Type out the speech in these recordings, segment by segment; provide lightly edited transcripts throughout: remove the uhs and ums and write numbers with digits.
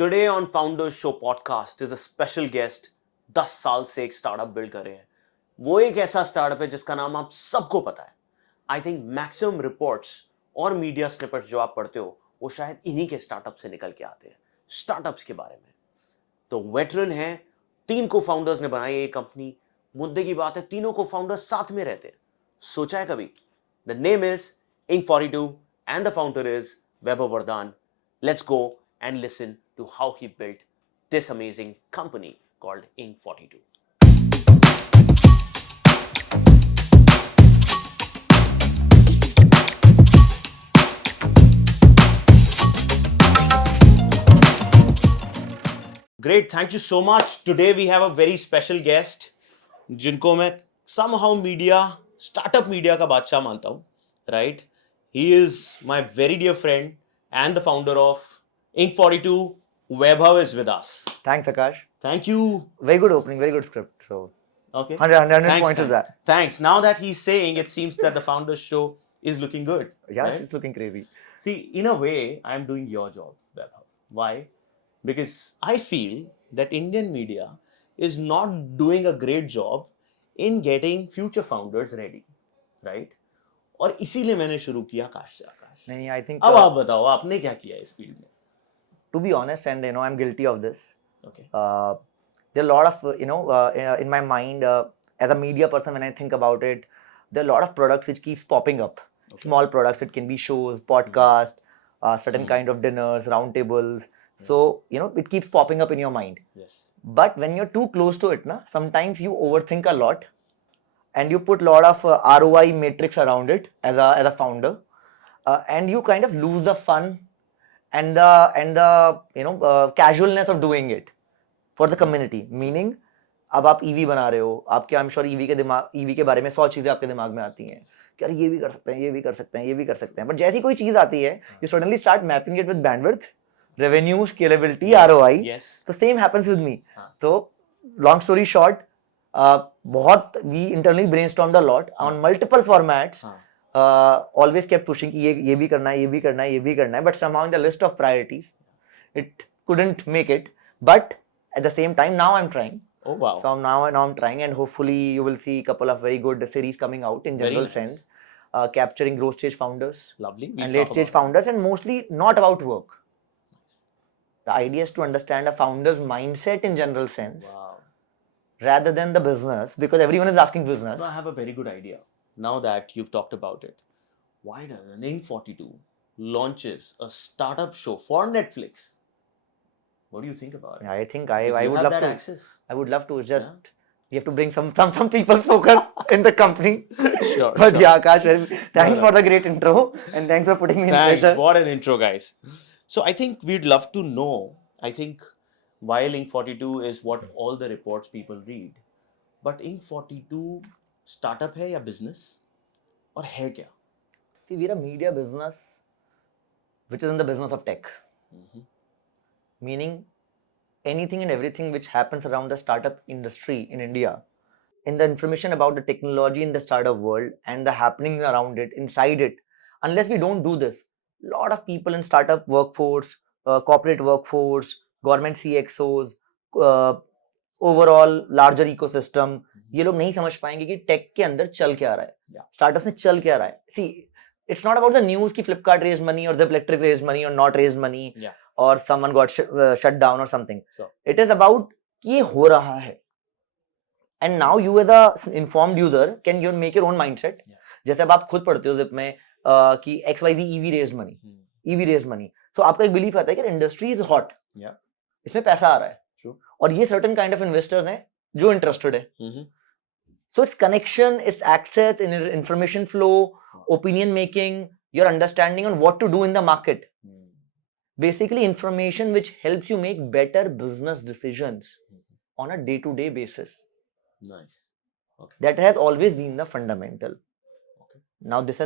Today on Founders Show podcast is a special guest 10 साल से एक स्टार्टअप बिल्ड कर रहे हैं. वो एक ऐसा स्टार्टअप है जिसका नाम आप सबको पता है. आई थिंक मैक्सिमम रिपोर्ट्स और मीडिया स्निपेट्स जो आप पढ़ते हो वो शायद इन्हीं के स्टार्टअप से निकल के आते हैं, स्टार्टअप्स के बारे में. तो वेटरन है, 3 को फाउंडर्स ने बनाई ये कंपनी. मुद्दे की बात है, तीनों को फाउंडर्स साथ में रहते हैं. सोचा है कभी? The name is Inc42 and the founder is Vaibhav Vardhan. Let's go and listen to how he built this amazing company called Inc42. Great, thank you so much. Today we have a very special guest जिनको मैं somehow media, startup media का बादशाह मानता हूँ, right? He is my very dear friend and the founder of Inc42. Vaibhav is with us. Thanks, Akash. Thank you. Very good opening, very good script. So, Okay. 100 Thanks, points is that. Thanks. Now that he's saying, it seems that the Founders Show is looking good. Yeah, right? it's looking crazy. See, in a way, I'm doing your job, Vaibhav. Why? Because I feel that Indian media is not doing a great job in getting future founders ready, right? और इसीलिए मैंने शुरू किया काश से आकाश. नहीं, I think. अब आप बताओ, आपने क्या किया इस फील्ड में? To be honest, and I'm guilty of this. Okay. There are a lot of in my mind as a media person when I think about it, there are a lot of products which keeps popping up. Okay. Small products. It can be shows, podcast, certain kind of dinners, round tables. So it keeps popping up in your mind. Yes. But when you're too close to it, sometimes you overthink a lot. And you put a lot of ROI matrix around it as a founder, and you kind of lose the fun and the casualness of doing it for the community. Meaning, अब आप EV बना रहे हो, आपके I'm sure EV के बारे में 100 चीजें आपके दिमाग में आती हैं कि यार ये भी कर सकते हैं, ये भी कर सकते हैं, ये भी कर सकते हैं. But जैसी कोई चीज आती है, you suddenly start mapping it with bandwidth, revenue, scalability, ROI. Yes. So same happens with me. So long story short. बहुत we internally brainstormed a lot on multiple formats. Always kept pushing कि ये भी करना है, ये भी करना है, ये भी करना है. But somehow in the list of priorities, it couldn't make it. But at the same time, now I'm trying. Oh wow. So now I'm trying, and hopefully you will see a couple of very good series coming out in general sense, capturing growth stage founders. Lovely. And late stage founders, and mostly not about work. The idea is to understand a founder's mindset in general sense. Wow. Rather than the business, because everyone is asking business. No, I have a very good idea. Now that you've talked about it, why doesn't Inc42 launches a startup show for Netflix? What do you think about it? I think Because I you would have love that to. Access. I would love to. It's just you have to bring some people's focus in the company. Sure. But sure. yeah, Akash, thanks for the great intro, and thanks for putting me in Thanks. pressure. What an intro, guys. So I think we'd love to know. I think while Inc42 is what all the reports people read, but Inc42 startup है या business और है क्या? See, we're a media business, which is in the business of tech. Meaning, anything and everything which happens around the startup industry in India, in the information about the technology in the startup world and the happening around it, inside it, unless we don't do this, a lot of people in startup workforce, corporate workforce, government CXOs, overall larger ecosystem, ये लोग नहीं समझ पाएंगे कि take के अंदर चल क्या रहा है, स्टार्टअप्स में चल क्या रहा है. See it's not about the news कि फ्लिपकार्ट रेज मनी और Zypp Electric रेज मनी और नॉट रेज मनी और समवन गॉट शट डाउन और समथिंग. इट इज अबाउट कि ये हो रहा है. And now you as a informed user can you make your own mindset. जैसे अब आप खुद पढ़ते हो Zypp में कि XYZ EV रेज मनी, तो आपका एक बिलीफ आता है कि इंडस्ट्री इज हॉट, इसमें पैसा आ रहा है. और ये सर्टेन काइंड ऑफ इन्वेस्टर्स हैं जो इंटरेस्टेड है. So it's connection, it's access in information flow, opinion making, your understanding on what to do in the market. Basically information which helps you make better business decisions on a day to day basis. Nice. Okay. That has always been the fundamental. Okay. Now this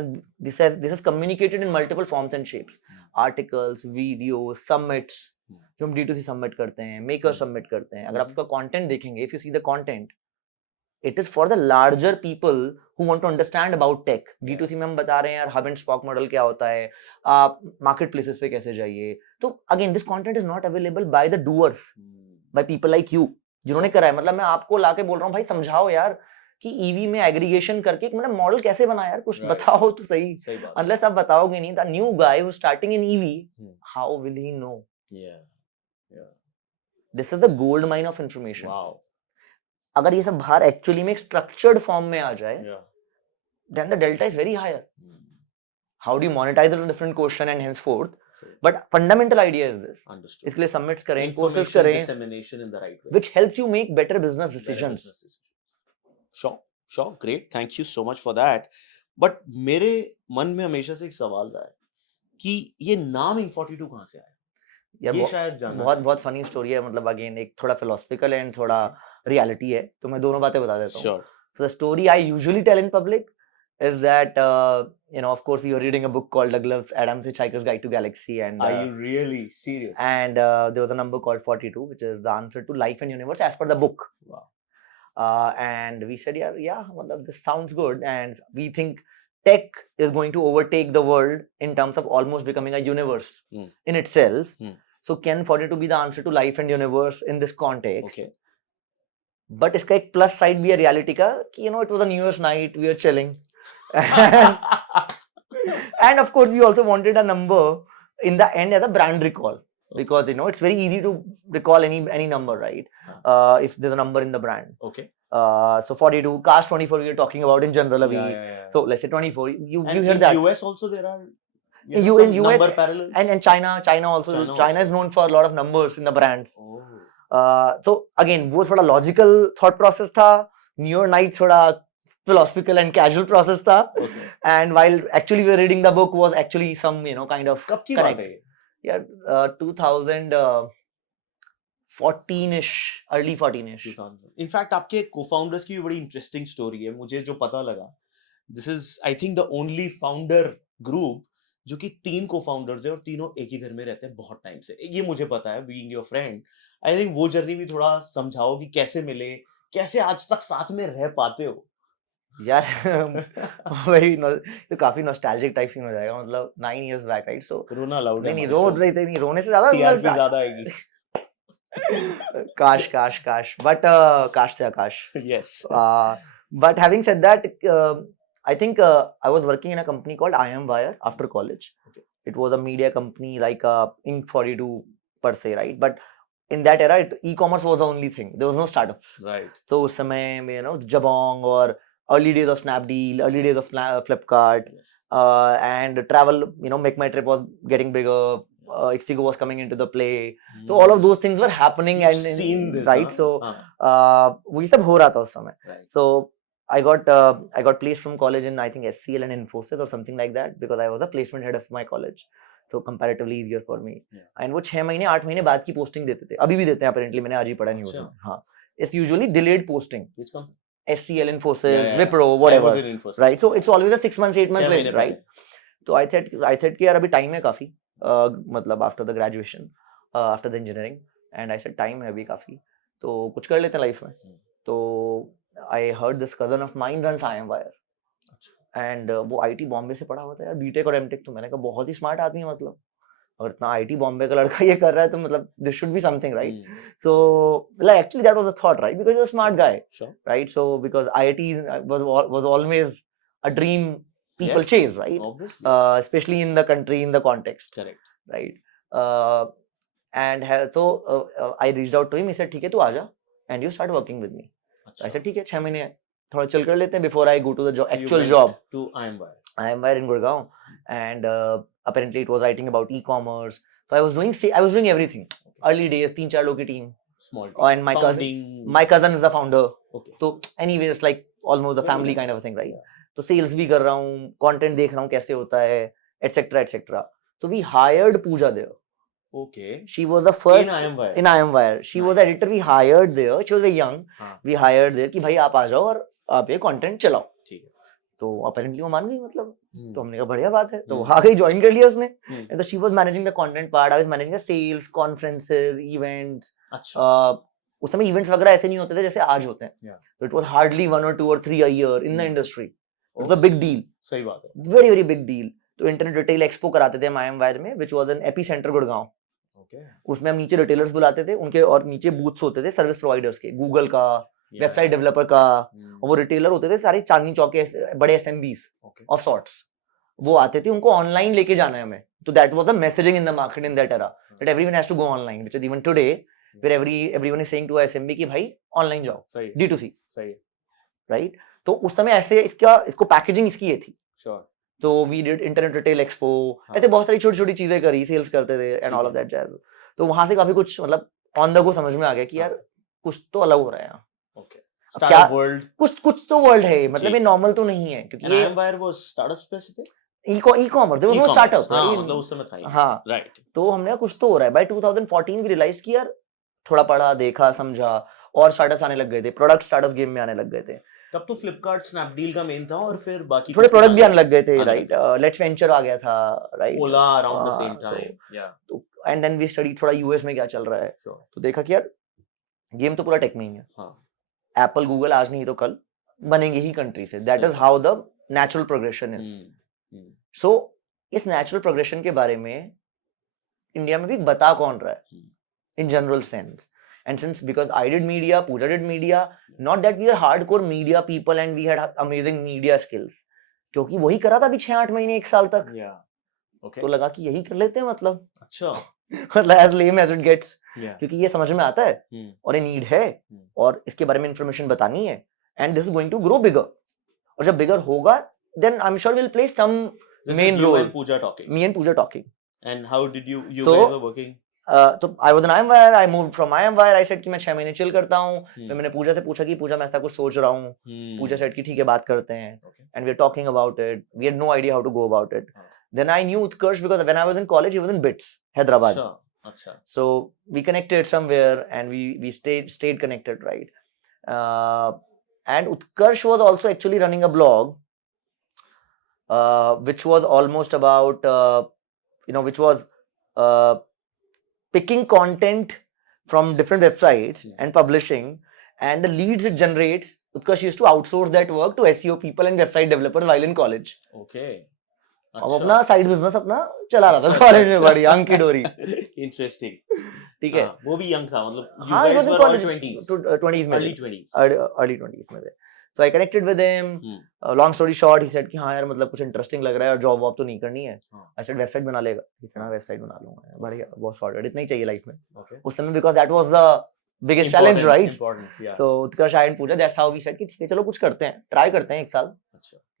is communicated in multiple forms and shapes. Articles, videos, summits. जो हम D2C submit करते हैं, maker submit करते हैं. अगर आप उसका content देखेंगे, if you see the content, it is for the larger people who want to understand about tech. D2C में हम बता रहे हैं यार hub and spoke model क्या होता है, आप marketplaces पे कैसे जाइए. तो again this content is not available by the doers, by people like you जिन्होंने करा है. मतलब मैं आपको लाके बोल रहा हूँ भाई समझाओ यार कि ईवी में एग्रीगेशन करके मतलब मॉडल कैसे बना यार, कुछ बताओ तो सही. अनलेस आप बताओगे नहीं, the new guy who starting in EV, how will he know? This is the gold mine of information. अगर ये सब बाहर एक्चुअली में एक स्ट्रक्चर्ड फॉर्म में आ जाए, then the delta is very higher. How do you monetize it, different question and henceforth, but fundamental idea is this. Understood. इसलिए सबमिट्स करें, कोर्सेज करें, dissemination in the right way, which helps you make better business decisions. Sure, great, thank you so much for that. But मेरे मन में हमेशा से एक सवाल रहा है कि ये नाम Inc42 कहाँ से आया? ये शायद जानना बहुत फनी स्टोरी है. मतलब अगेन एक थोड़ा फिलोसफिकल एंड थोड़ा रियलिटी है, तो मैं दोनों बातें बता देता हूँ. Sure. So the story I usually tell in public is that of course you're reading a book called Douglas Adams' Hitchhiker's Guide to Galaxy, and are you really serious? And there was a number called 42, which is the answer to life and universe as per the book. Wow. And we said, yeah, this sounds good, and we think tech is going to overtake the world in terms of almost becoming a universe in itself. So can 42 be the answer to life and universe in this context? Okay. But इसका एक plus side भी है reality का कि it was a New Year's night, we were chilling. And of course we also wanted a number in the end as a brand recall, because it's very easy to recall any number, right? If there's a number in the brand. Okay. So 42, Kash 24 we are talking about in general. Yeah. So let's say 24. You and hear in that. US also there are in US number parallels. And China also. China is known for a lot of numbers in the brands. Oh. So again वो थोड़ा logical thought process था. New Year night थोड़ा philosophical and casual process था. Okay. And while actually we were reading the book was actually some kind of कब की बात है? Yeah, 2014ish, early 14ish. In fact आपके co-founders की भी बड़ी interesting story है. मुझे जो पता लगा, this is I think the only founder group जो कि 3 co-founders है और तीनों एक ही घर में रहते हैं बहुत टाइम से. ये मुझे पता है, being your friend. I think वो जर्नी भी थोड़ा समझाओ कि कैसे मिले, कैसे आज तक साथ में रह पाते हो. यार वही तो काफी नॉस्टैल्जिक टाइप सीन हो जाएगा. मतलब 9 years back, right? So रोना लाउड है. नहीं रो रहे थे, नहीं रोने से ज्यादा TRP ज्यादा आएगी. काश but KaashSeAkash. Yes. But having said that, I think I was working in a company called IMWire after college. Okay. It was a media company like Inc42 per se, right? But in that era, e-commerce was the only thing. There was no startups. Right. So उस समय Jabong or early days of Snapdeal, early days of Flipkart, Yes. and travel, Make My Trip was getting bigger. Ixigo was coming into the play. So all of those things were happening. You've and seen this, right? So वो सब हो रहा था उस समय. Right. So I got placed from college in I think SCL and Infosys or something like that, because I was a placement head of my college. So comparatively easier for me. Yeah. And वो 6 महीने 8 महीने बाद की posting देते थे. अभी भी देते हैं apparently. मैंने आज ही पढ़ा न्यूज़ में. हाँ. It's usually delayed posting. Which company? SCL, Infosys, Wipro, whatever. I was in Infosys. Right. So it's always a 6 months, 8 months late, right? So I said कि यार अभी time है काफी. मतलब after the graduation, after the engineering, and I said time है अभी काफी. तो कुछ कर लेते हैं लाइफ में. तो I heard this cousin of mine runs IMWire. And वो IT बॉम्बे से पढ़ा हुआ था यार, बीटेक और एमटेक. तो मैंने कहा बहुत ही स्मार्ट आदमी है. मतलब अगर इतना IT बॉम्बे का लड़का ये कर रहा है तो मतलब there should be something, right? So like actually that was a thought, right? Because he's a smart guy, sure. Right? So because IIT was always a dream people chase, right? Obviously. Especially in the country, in the context. Correct. Right? So I reached out to him. He said, ठीक है तू आजा and you start working with me. I said, ठीक है 6 महीने थोड़ा chill कर लेते हैं before I go to the actual job. To IMWire. IMWire in Gurgaon, and apparently it was writing about e-commerce. So I was doing everything. Early days, 3-4 लोग की team. Small team. And my cousin is the founder. Okay. So anyway, it's like almost a family kind of a thing, right? तो sales भी कर रहा हूँ, content देख रहा हूँ कैसे होता है, etc. So we hired Pooja there. Okay. She was the first in IMWire. She was the editor we hired there. She was very young. We hired there कि भाई आप आ जाओ और आप ये content चलाओ. ठीक है. तो apparently वो मान गई. मतलब तो हमने कहा बढ़िया बात है. तो आ गई, join कर लिया उसने. And she was managing the content part. I was managing the sales, conferences, events. उस समय इवेंट्स वगैरह ऐसे नहीं होते थे जैसे आज होते हैं, तो it was hardly 1 or 2 or 3 a year in the industry. It was a big deal. सही बात है, very very big deal. तो इंटरनेट रिटेल एक्सपो कराते थे मायम वायर में, which was an epicentre Gurgaon. उसमें हम नीचे रिटेलर्स बुलाते थे उनके, और नीचे बूथ्स होते थे सर्विस प्रोवाइडर्स के, गूगल का, वेबसाइट डेवलपर का, और वो रिटेलर होते थे सारे चांदनी चौक के बड़े एसएमबीज ऑफ सॉर्ट्स. वो आते थे, उनको ऑनलाइन लेके जाना है हमें. तो that was the messaging in the market in that era, that everyone has to go online, which is even today where everyone is saying to SMB कि भाई ऑनलाइन जाओ, D2C. सही, राइट. तो उस समय ऐसे इसको पैकेजिंग इसकी ये थी. श्योर. तो we did internet retail expo, ऐसे बहुत सारी छोटी छोटी चीजें करी, सेल्स करते थे and all of that jazz. तो वहां से काफी कुछ मतलब ऑन द गो समझ में आ गया कि यार कुछ तो अलग हो रहा है यहाँ. ओके. क्या वर्ल्ड, कुछ तो वर्ल्ड है, मतलब ये नॉर्मल तो नहीं है, क्योंकि ये wire was startup specific, e-commerce, there was no startup. हां, मतलब उस समय था ही. हाँ, राइट. तो हमने कुछ तो हो रहा है. बाय 2014 वी रियलाइज कि यार थोड़ा पढ़ा, देखा, समझा, और स्टार्टअप्स आने लग गए थे, प्रोडक्ट स्टार्टअप्स गेम में आने लग गए थे. तब तो फ्लिपकार्ट, स्नैपडील का मेन था, और फिर बाकी थोड़े प्रोडक्ट भी आने लग गए थे. राइट. लेट्स वेंचर आ गया था. Right. Ola around the same time. या. तो एंड देन वी स्टडी थोड़ा यूएस में क्या चल रहा है. तो देखा कि यार गेम तो पूरा टेक में ही है. एप्पल गूगल आज नहीं तो कल बनेंगे ही कंट्री से. That is how the natural progression is. So इस नेचुरल प्रोग्रेशन के बारे में इंडिया में भी बता कौन रहा है इन general sense. And since because I did media, Pooja did media, not that we are hardcore media people and we had amazing media skills, क्योंकि वही करा था अभी 6-8 महीने 1 साल तक. Okay. तो लगा कि यही कर लेते हैं, मतलब अच्छा, मतलब as lame as it gets, क्योंकि ये समझ में आता है और ये नीड है और इसके बारे में इंफॉर्मेशन बतानी है, and this is going to grow bigger. और जब bigger होगा then I'm sure we'll play some main role. And Pooja talking. Me and Pooja talking. And how did you guys were working? तो I was in IMWire, I moved from IMWire, I said कि मैं 6 महीने chill करता हूँ. फिर मैंने पूजा से पूछा कि पूजा मैं ऐसा कुछ सोच रहा हूँ. पूजा said कि ठीक है बात करते हैं. And we are talking about it. We had no idea how to go about it. Then I knew Utkarsh because when I was in college he was in BITS, Hyderabad. अच्छा. So we connected somewhere and we stayed connected, right? And Utkarsh was also actually running a blog, which was almost about which was picking content from different websites and publishing, and the leads it generates, Utkarsh used to outsource that work to SEO people and website developers while in college. Okay. अब अपना side business अपना चला रहा था college में, बड़ी अंक की डोरी. इंटरेस्टिंग. ठीक है. वो भी यंग था, मतलब हाँ, you guys were all 20s में, early 20s में थे. So I connected with him. Long story short, he said कि हाँ यार मतलब कुछ इंटरेस्टिंग लग रहा है और जॉब वॉब तो नहीं करनी है. I said वेबसाइट बना लेगा. He said हाँ वेबसाइट बना लूंगा. बढ़िया, बहुत सॉर्टेड, इतना ही चाहिए लाइफ में. उस समय because that was the biggest challenge, right? So Utkarsh and Pooja, that's how we said कि ठीक है चलो कुछ करते हैं, ट्राई करते हैं 1 साल,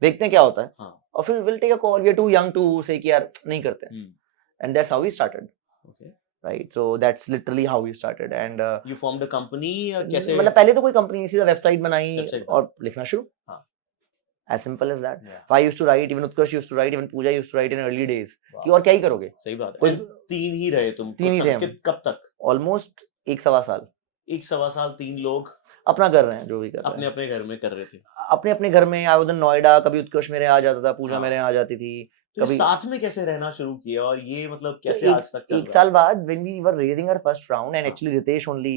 देखते हैं क्या होता है, और फिर we'll take a call. We are too young to say कि यार नहीं करते हैं. And that's how we started. Right, so that's literally how we started. And you formed a company or कैसे? मतलब पहले तो कोई कंपनी नहीं, सीधा वेबसाइट बनाई और लिखना शुरू. As simple as that. So I used to write, even Utkarsh used to write, even Pooja used to write in early days. कि और क्या ही करोगे? सही बात है. 3 ही रहे तुम. 3 ही थे हम. कब तक? Almost 1.25 साल. 1.25 साल 3 लोग अपना कर रहे हैं, जो भी कर रहे हैं. अपने घर में कर रहे थे. अपने घर में. I was in नोएडा, कभी उत्कर्ष मेरे आ जाता था, पूजा मेरे आ जाती थी. कभी साथ में कैसे रहना शुरू किया, और ये मतलब कैसे आज तक चल रहा है? 1 साल बाद when we were raising our first round, and actually Ritesh only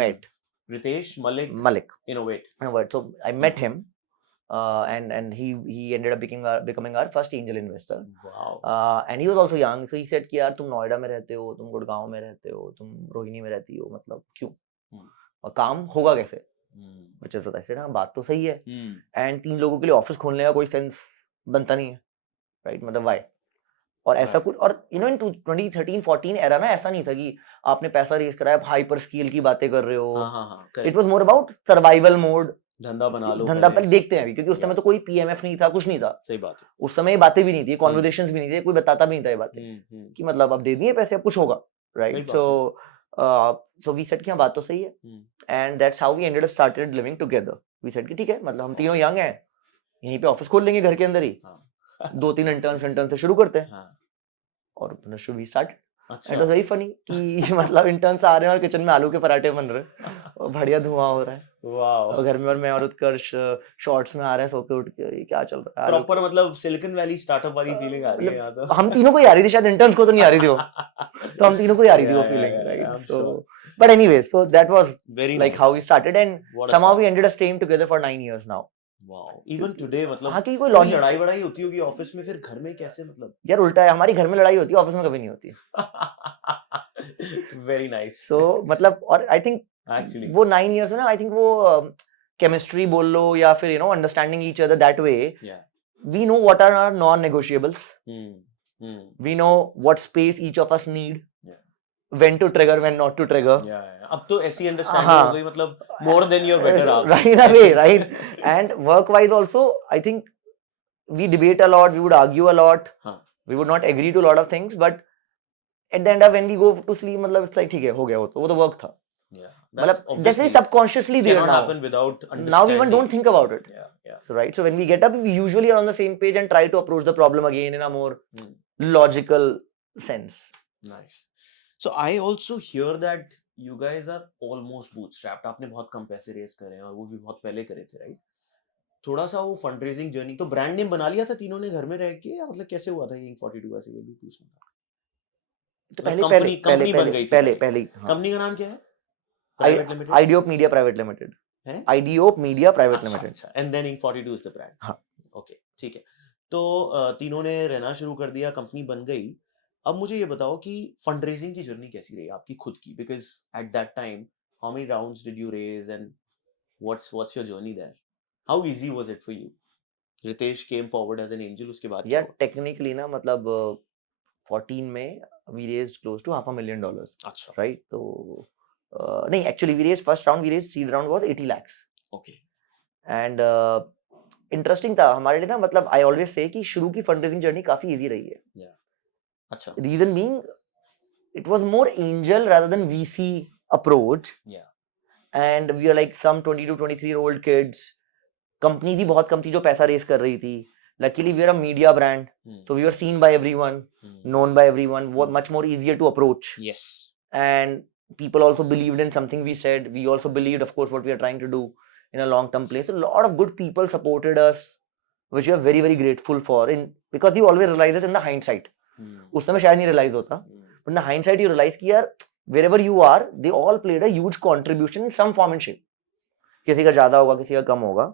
met. Ritesh Malik. Innovate. So I met him, and he ended up becoming our first angel investor. Wow. And he was also young, so he said कि यार तुम नोएडा में रहते हो, तुम गुड़गांव में रहते हो, तुम रोहिणी में रहती हो, मतलब क्यों, और काम होगा कैसे? Which is, I said हाँ बात तो सही है. And 3 लोगों के लिए ऑफिस खोलने का कोई सेंस बनता नहीं है, राइट? मतलब वाई? और ऐसा कुछ, और इन 2013-14 एरा ना ऐसा नहीं था कि आपने पैसा रेज कराया, हाइपर स्केल की बातें कर रहे हो. It was more about survival mode. धंधा बना लो, धंधा पहले देखते हैं अभी, क्योंकि उस समय तो कोई पीएमएफ नहीं था, कुछ नहीं था. सही बात है. उस समय ये बातें भी नहीं थी, कॉन्वर्सेशंस भी नहीं थे, कोई बताता भी नहीं था ये बातें कि मतलब अब दे दिए पैसे, अब कुछ होगा, राइट? सो वी सेड कि हाँ बात तो सही है. And that's how we ended up started living together. We said कि ठीक है, मतलब हम तीनों यंग हैं, यहीं पे ऑफिस खोल लेंगे घर के अंदर ही. 2-3 इंटर्न से शुरू करते हैं. और we start. It was very funny कि मतलब इंटर्न्स आ रहे हैं और किचन में आलू के पराठे बन रहे हैं और बढ़िया धुआं हो रहा है. वाओ. और घर में और मैं और उत्कर्ष शॉर्ट्स में आ रहे हैं, सो के उठ के क्या चल रहा है. प्रॉपर मतलब सिलिकॉन वैली स्टार्टअप वाली फीलिंग आ रही है. तो हम तीनों को ही आ रही थी, शायद इंटर्न्स को तो नहीं आ रही थी वो. तो हम तीनों को ही आ रही थी वो feeling, right? So But anyway, so that was Very like nice. how we started, and What a somehow start. we ended up staying together for 9 years now. Wow. Even today, मतलब हाँ कि कोई कोई लॉजिक लड़ाई वड़ाई होती होगी office में, फिर घर में कैसे मतलब? यार उल्टा है, हमारी घर में लड़ाई होती है, ऑफिस में कभी नहीं होती. Very nice. So मतलब और I think Actually. वो 9 years में ना I think वो chemistry बोल लो या फिर you know understanding each other that way. Yeah. We know what are our non-negotiables. Hmm. We know what space each of us need. Yeah. When to trigger, when not to trigger. Yeah. अब तो ऐसी understanding हो गई, मतलब more than your better halves. Right in a way, right? And work-wise also, I think we debate a lot, we would argue a lot, we would not agree to a lot of things, but at the end of when we go to sleep, मतलब it's like ठीक है, हो गया वो तो work था. Yeah, मतलब that's subconsciously there cannot now. happen without understanding. Now we even don't think about it. Yeah. So right, so when we get up, we usually are on the same page and try to approach the problem again in a more logical sense. Nice. So I also hear that you guys are almost bootstrapped. आपने बहुत कम पैसे raise करे हैं और वो भी बहुत पहले करे थे, right? थोड़ा सा वो फंडरेजिंग जर्नी, तो ब्रांड नेम बना लिया था तीनों ने घर में रह के, या मतलब कैसे हुआ था Inc42 का? ये भी पूछना था. तो कंपनी बन गई थी. पहले कंपनी का नाम क्या है? Private Limited. Ideop Media Private Limited. है? Ideop Media Private Limited. अच्छा. And then Inc42 is the brand. हाँ. Okay, ठीक है. तो तीनों ने रहना शुरू कर दिया, कंपनी बन गई. अब मुझे ये बताओ कि फंडरेजिंग की जर्नी कैसी रही आपकी खुद की? Because at that time, how many rounds did you raise and what's your journey there? How easy was it for you? Ritesh came forward as an angel, उसके बाद यार technically ना मतलब 14 में we raised close to $500,000. अच्छा. Right? तो नहीं, actually we raised first round, we raised seed round was 80 lakhs. Okay. And interesting था हमारे लिए ना, मतलब I always say कि शुरू की fundraising journey काफी easy रही है. Yeah. अच्छा. Reason being, it was more angel rather than VC approach. Yeah. And we are like some 20 to 23-year-old kids. Company भी बहुत कम थी जो पैसा रेस कर रही थी. Luckily we are a media brand, so we were seen by everyone, known by everyone, much more easier to approach. Yes. And people also believed in something we said. We also believed, of course, what we are trying to do in a long-term place. A lot of good people supported us, which we are very, very grateful for. Because you always realize it in the hindsight. उस समय शायद नहीं realize होता. But in the hindsight you realize कि यार wherever you are, they all played a huge contribution in some form and shape. किसी का ज्यादा होगा, किसी का कम होगा.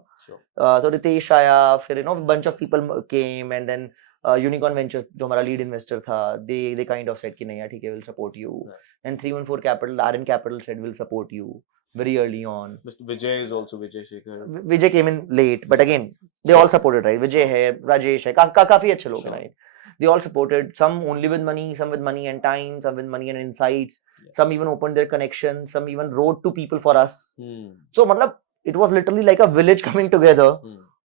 So रितेश आया, फिर you know bunch of people came, and then Unicorn Ventures जो हमारा lead investor था, they kind of said कि नहीं यार ठीक है, we'll support you. And 314 Capital, RN Capital said we'll support you very early on. Mr. Vijay is also Vijay Shekhar. Vijay came in late, but again they all supported, right? Vijay है, Rajesh है, काफी अच्छे लोग हैं, right? They all supported, some only with money, some with money and time, some with money and insights. Yes. Some even opened their connections, some even wrote to people for us. So matlab, it was literally like a village coming together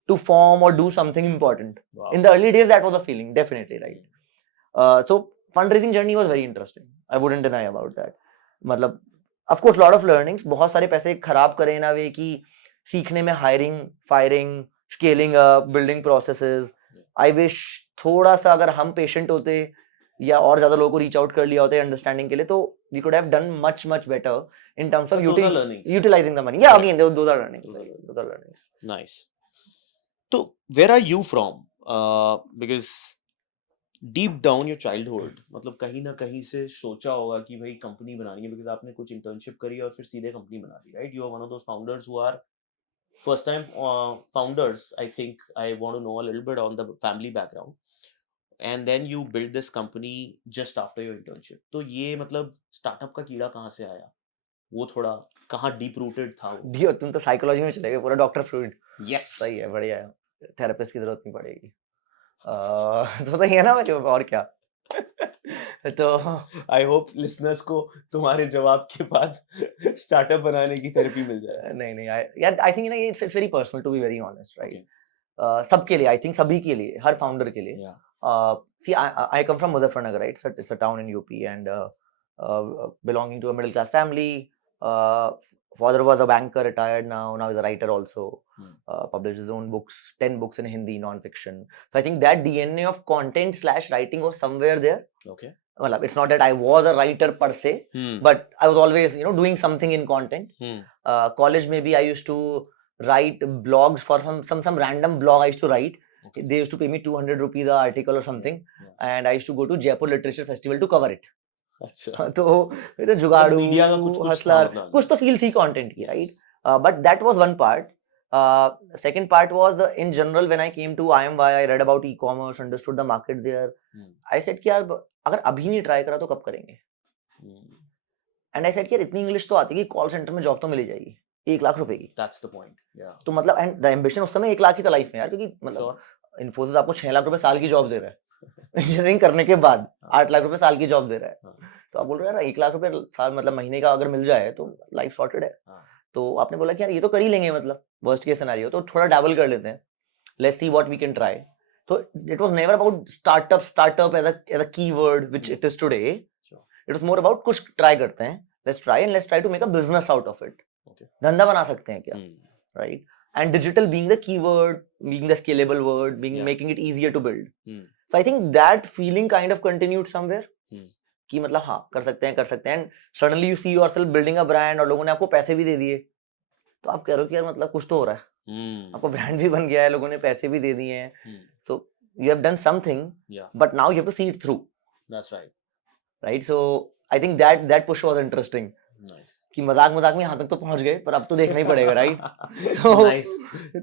to form or do something important. Wow. In the early days, that was a feeling, definitely, right? So fundraising journey was very interesting. I wouldn't deny about that. मतलब, of course, lot of learnings. बहुत सारे पैसे खराब करे ना वे कि सीखने में hiring, firing, scaling up, building processes. I wish थोड़ा सा अगर हम patient होते या और ज़्यादा लोगों को reach out कर लिया होते understanding के लिए, तो we could have done much better in terms of utilizing the money. Yeah, right. Again, those are learnings. Those are learnings. Nice. So, where are you from? Because deep down your childhood, मतलब कहीं ना कहीं से सोचा होगा कि भाई company बनानी है, because आपने कुछ internship करी और फिर सीधे कंपनी बना दी, right? You are one of those founders who are first time founders. I think I want to know a little bit on the family background. And then you build this company just after your internship. तो ये मतलब startup का कीड़ा कहाँ से आया? वो थोड़ा कहाँ deep rooted था वो? दियो, तुम तो psychology में चले गए, पूरा डॉक्टर फ्रूड. Yes. सही है, बढ़िया है. थेरेपिस्ट की जरूरत नहीं पड़ेगी. तो सही है ना बच्चों, और क्या? तो I hope listeners को तुम्हारे जवाब के बाद startup बनाने की थेरेपी मिल जाए. नहीं, यार I think it's very personal, to be very honest, right? सबके लिए, I think सभी के लिए, हर founder के लिए. See, I come from Muzaffarnagar, right? It's a town in UP, and belonging to a middle class family. Father was a banker, retired now he's a writer also. Published his own books, 10 books in Hindi, non-fiction. So I think that DNA of content / writing was somewhere there. Okay. Well, it's not that I was a writer per se, but I was always, doing something in content. College maybe I used to write blogs for some random blog I used to write. Okay. They used to pay me 200 rupees an article or something, and I used to go to Jaipur Literature Festival to cover it. अच्छा, तो जुगाड़ू media का कुछ था Hustler मतलब कुछ तो feel थी content की, right? But that was one part. Second part was in general when I came to IMY, I read about e-commerce, understood the market there. I said कि यार अगर अभी नहीं ट्राई करा तो कब करेंगे? एंड आई सेड कि यार इतनी इंग्लिश तो आती है कि कॉल सेंटर में जॉब तो मिल ही जाएगी 1 लाख रुपए की. That's the point. या तो मतलब एंड द एम्बिशन उस समय 1 लाख ही था लाइफ में यार, क्योंकि मतलब इन्फोसिस आपको 6 लाख रुपए साल की जॉब दे रहा है इंजीनियरिंग करने के बाद 8 लाख रुपए साल की जॉब दे रहा है. तो आप बोल रहे हो यार 1 लाख रुपए साल मतलब महीने का अगर मिल जाए तो लाइफ सॉर्टेड है. तो आपने बोला कि यार ये तो कर ही लेंगे, मतलब वर्स्ट केस सिनेरियो तो थोड़ा डैबल कर लेते हैं, let's see what we can try. So it was never about startup as a keyword which it is today. It was more about कुछ try करते हैं, let's try to make a business out of it. धंधा बना सकते हैं क्या, right? And digital being the keyword, being the scalable word, making it easier to build. So I think that feeling kind of continued somewhere. कि मतलब हाँ कर सकते हैं and suddenly you see yourself building a brand और लोगों ने आपको पैसे भी दे दिए, तो आप कह रहे हो कि यार मतलब कुछ तो हो रहा है. आपको ब्रांड भी बन गया है, लोगों ने पैसे भी दे दिए हैं. So you have done something, but now you have to see it through. That's right. Right? So I think that push was interesting. Nice. कि मजाक में यहाँ तक तो पहुंच गए, पर अब तो देखना ही पड़ेगा, right?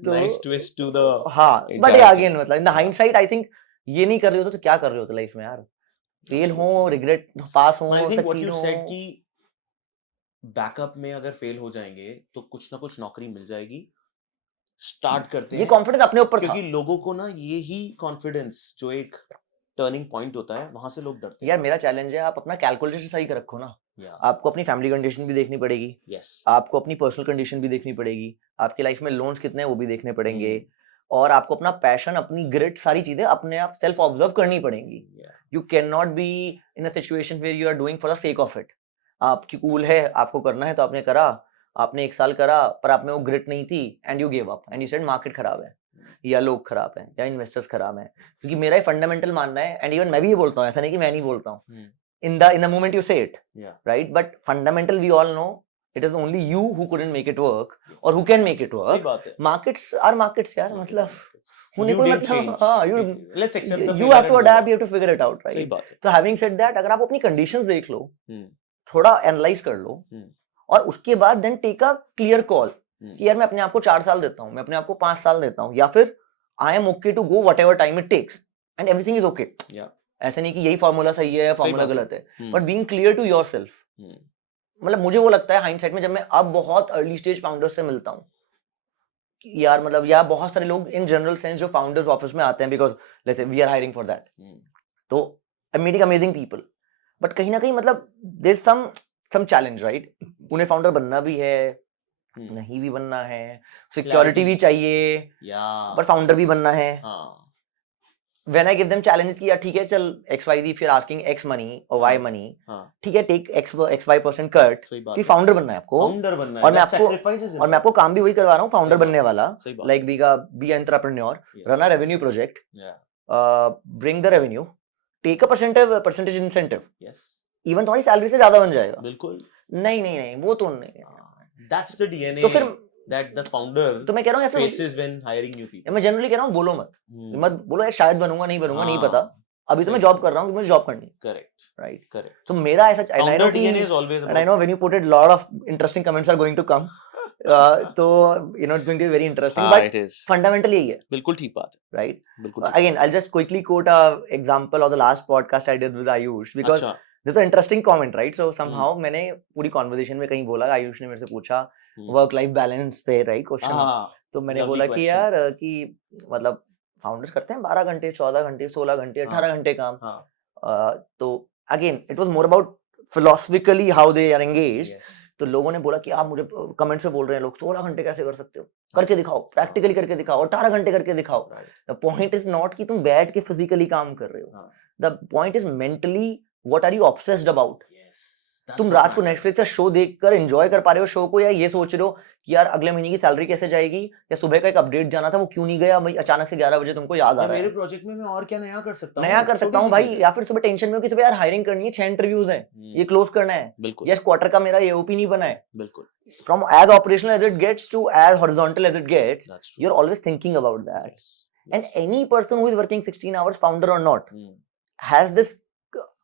Nice twist to the. हाँ, but yeah, again मतलब in the hindsight I think ये नहीं कर रहे होते तो क्या कर रहे होते लाइफ में यार? फेल हो, रिग्रेट, पास हो, सक्सीड हो. कि बैकअप में अगर फेल हो जाएंगे तो कुछ ना कुछ नौकरी मिल जाएगी. स्टार्ट करते हैं, ये कॉन्फिडेंस अपने ऊपर था, क्योंकि लोगों को ना ये ही कॉन्फिडेंस जो एक टर्निंग पॉइंट होता है, वहां से लोग डरते हैं. यार मेरा चैलेंज है आप अपना कैलकुलेशन सही कर रखो ना. आपको अपनी फैमिली कंडीशन भी देखनी पड़ेगी, आपको अपनी पर्सनल कंडीशन भी देखनी पड़ेगी, आपकी लाइफ में लोन्स कितने हैं वो भी देखने पड़ेंगे, और आपको अपना पैशन, अपनी ग्रिट, सारी चीजें अपने आप सेल्फ ऑब्जर्व करनी पड़ेंगी. You can not be in a situation where you are doing for the sake of it. आपकी कूल है, आपको करना है तो आपने करा, आपने 1 साल करा, पर आप में वो ग्रिट नहीं थी and you give up and you said market खराब है या लोग खराब हैं या इन्वेस्टर्स खराब हैं. क्योंकि मेरा फंडामेंटल मानना है, एंड इवन मैं भी ये बोलता हूँ, ऐसा नहीं कि मैं नहीं बोलता हूँ, in the moment you say it, right? But fundamental we all know it is only you who couldn't make it work, or who can make it work. Markets are markets यार, मतलब होने कोई मतलब हाँ, let's accept the you have to adapt, you have to figure it out, right? So having said that, अगर आप अपनी conditions देख लो, थोड़ा analyze कर लो, और उसके बाद then take a clear call कि यार मैं अपने आप को 4 साल देता हूँ, मैं अपने आप को 5 साल देता हूँ, या फिर I am okay to go whatever time it takes and everything is okay. ऐसे नहीं कि यही फॉर्मूला सही है, फॉर्मूला गलत है, but being clear to yourself. मतलब मुझे वो लगता है हाइंडसाइट में, जब मैं अब बहुत अर्ली स्टेज फाउंडर्स से मिलता हूँ, यार मतलब यार बहुत सारे लोग इन जनरल सेंस जो फाउंडर्स ऑफिस में आते हैं, because let's say we are hiring for that, तो I am meeting amazing people, but कहीं ना कहीं मतलब there is some challenge, right? उन्हें फाउंडर बनना भी है, नहीं भी बनना है, सिक्योरिटी भी चाहिए, पर फाउंडर भी बनना है. When I give them challenges कि यार ठीक है चल XYZ, if you're asking X money or Y money, ठीक है take XY% cut, कि फाउंडर बनना है आपको, और मैं आपको काम भी वही करवा रहा हूँ, फाउंडर बनने वाला, like be an entrepreneur, run a revenue project, bring the revenue, take a percentage incentive, even तुम्हारी सैलरी से ज्यादा बन जाएगा. बिल्कुल नहीं वो तो नहीं. That's the DNA. तो फिर that the founder तो मैं कह रहा हूँ faces when hiring new people. मैं जनरली कह रहा हूँ बोलो मत बोलो यार शायद बनूंगा नहीं पता, अभी तो मैं जॉब कर रहा हूँ, मुझे जॉब करनी. Correct, right. तो मेरा ऐसा founder DNA is always about, and I know when you put it, lot of interesting comments are going to come. तो you know it's going to be very interesting, but it is fundamentally यही है. बिल्कुल ठीक बात है, right? Again I'll just quickly quote a example of the last podcast I did with Ayush, because this is an interesting comment, right? So somehow मैंने पूरी conversation में कहीं बोला, आयुष ने मेरे से पूछा वर्क लाइफ बैलेंस पे, राइट, क्वेश्चन. तो मैंने बोला कि यार कि मतलब फाउंडर्स करते हैं 12 घंटे, 14 घंटे, 16 घंटे, 18 घंटे काम. तो again it was more about philosophically how they are engaged. तो लोगों ने बोला कि आप मुझे कमेंट्स में बोल रहे हैं लोग 16 घंटे कैसे कर सकते हो, करके दिखाओ, प्रैक्टिकली करके दिखाओ, 18 घंटे करके दिखाओ. द पॉइंट इज नॉट कि तुम बैठ के फिजिकली काम कर रहे हो, the point is mentally what are you obsessed about. तुम रात को नेटफ्लिक्स का शो देखकर एंजॉय कर पा रहे हो शो को, या ये सोच रहे हो कि यार अगले महीने की सैलरी कैसे जाएगी, या सुबह का एक अपडेट जाना था वो क्यों नहीं गया भाई, अचानक से 11 बजे तुमको याद आ रहा है मेरे प्रोजेक्ट में मैं और क्या नया कर सकता हूँ भाई, या फिर सुबह टेंशन में हो कि सुबह यार हायरिंग करनी है, 6 इंटरव्यूज हैं, ये क्लोज करना है, यस क्वार्टर का मेरा एओपी नहीं बना है. बिल्कुल. From as operational as it gets to as horizontal as it gets, you are always thinking about that. And any person who is working 16 hours, founder और not, has this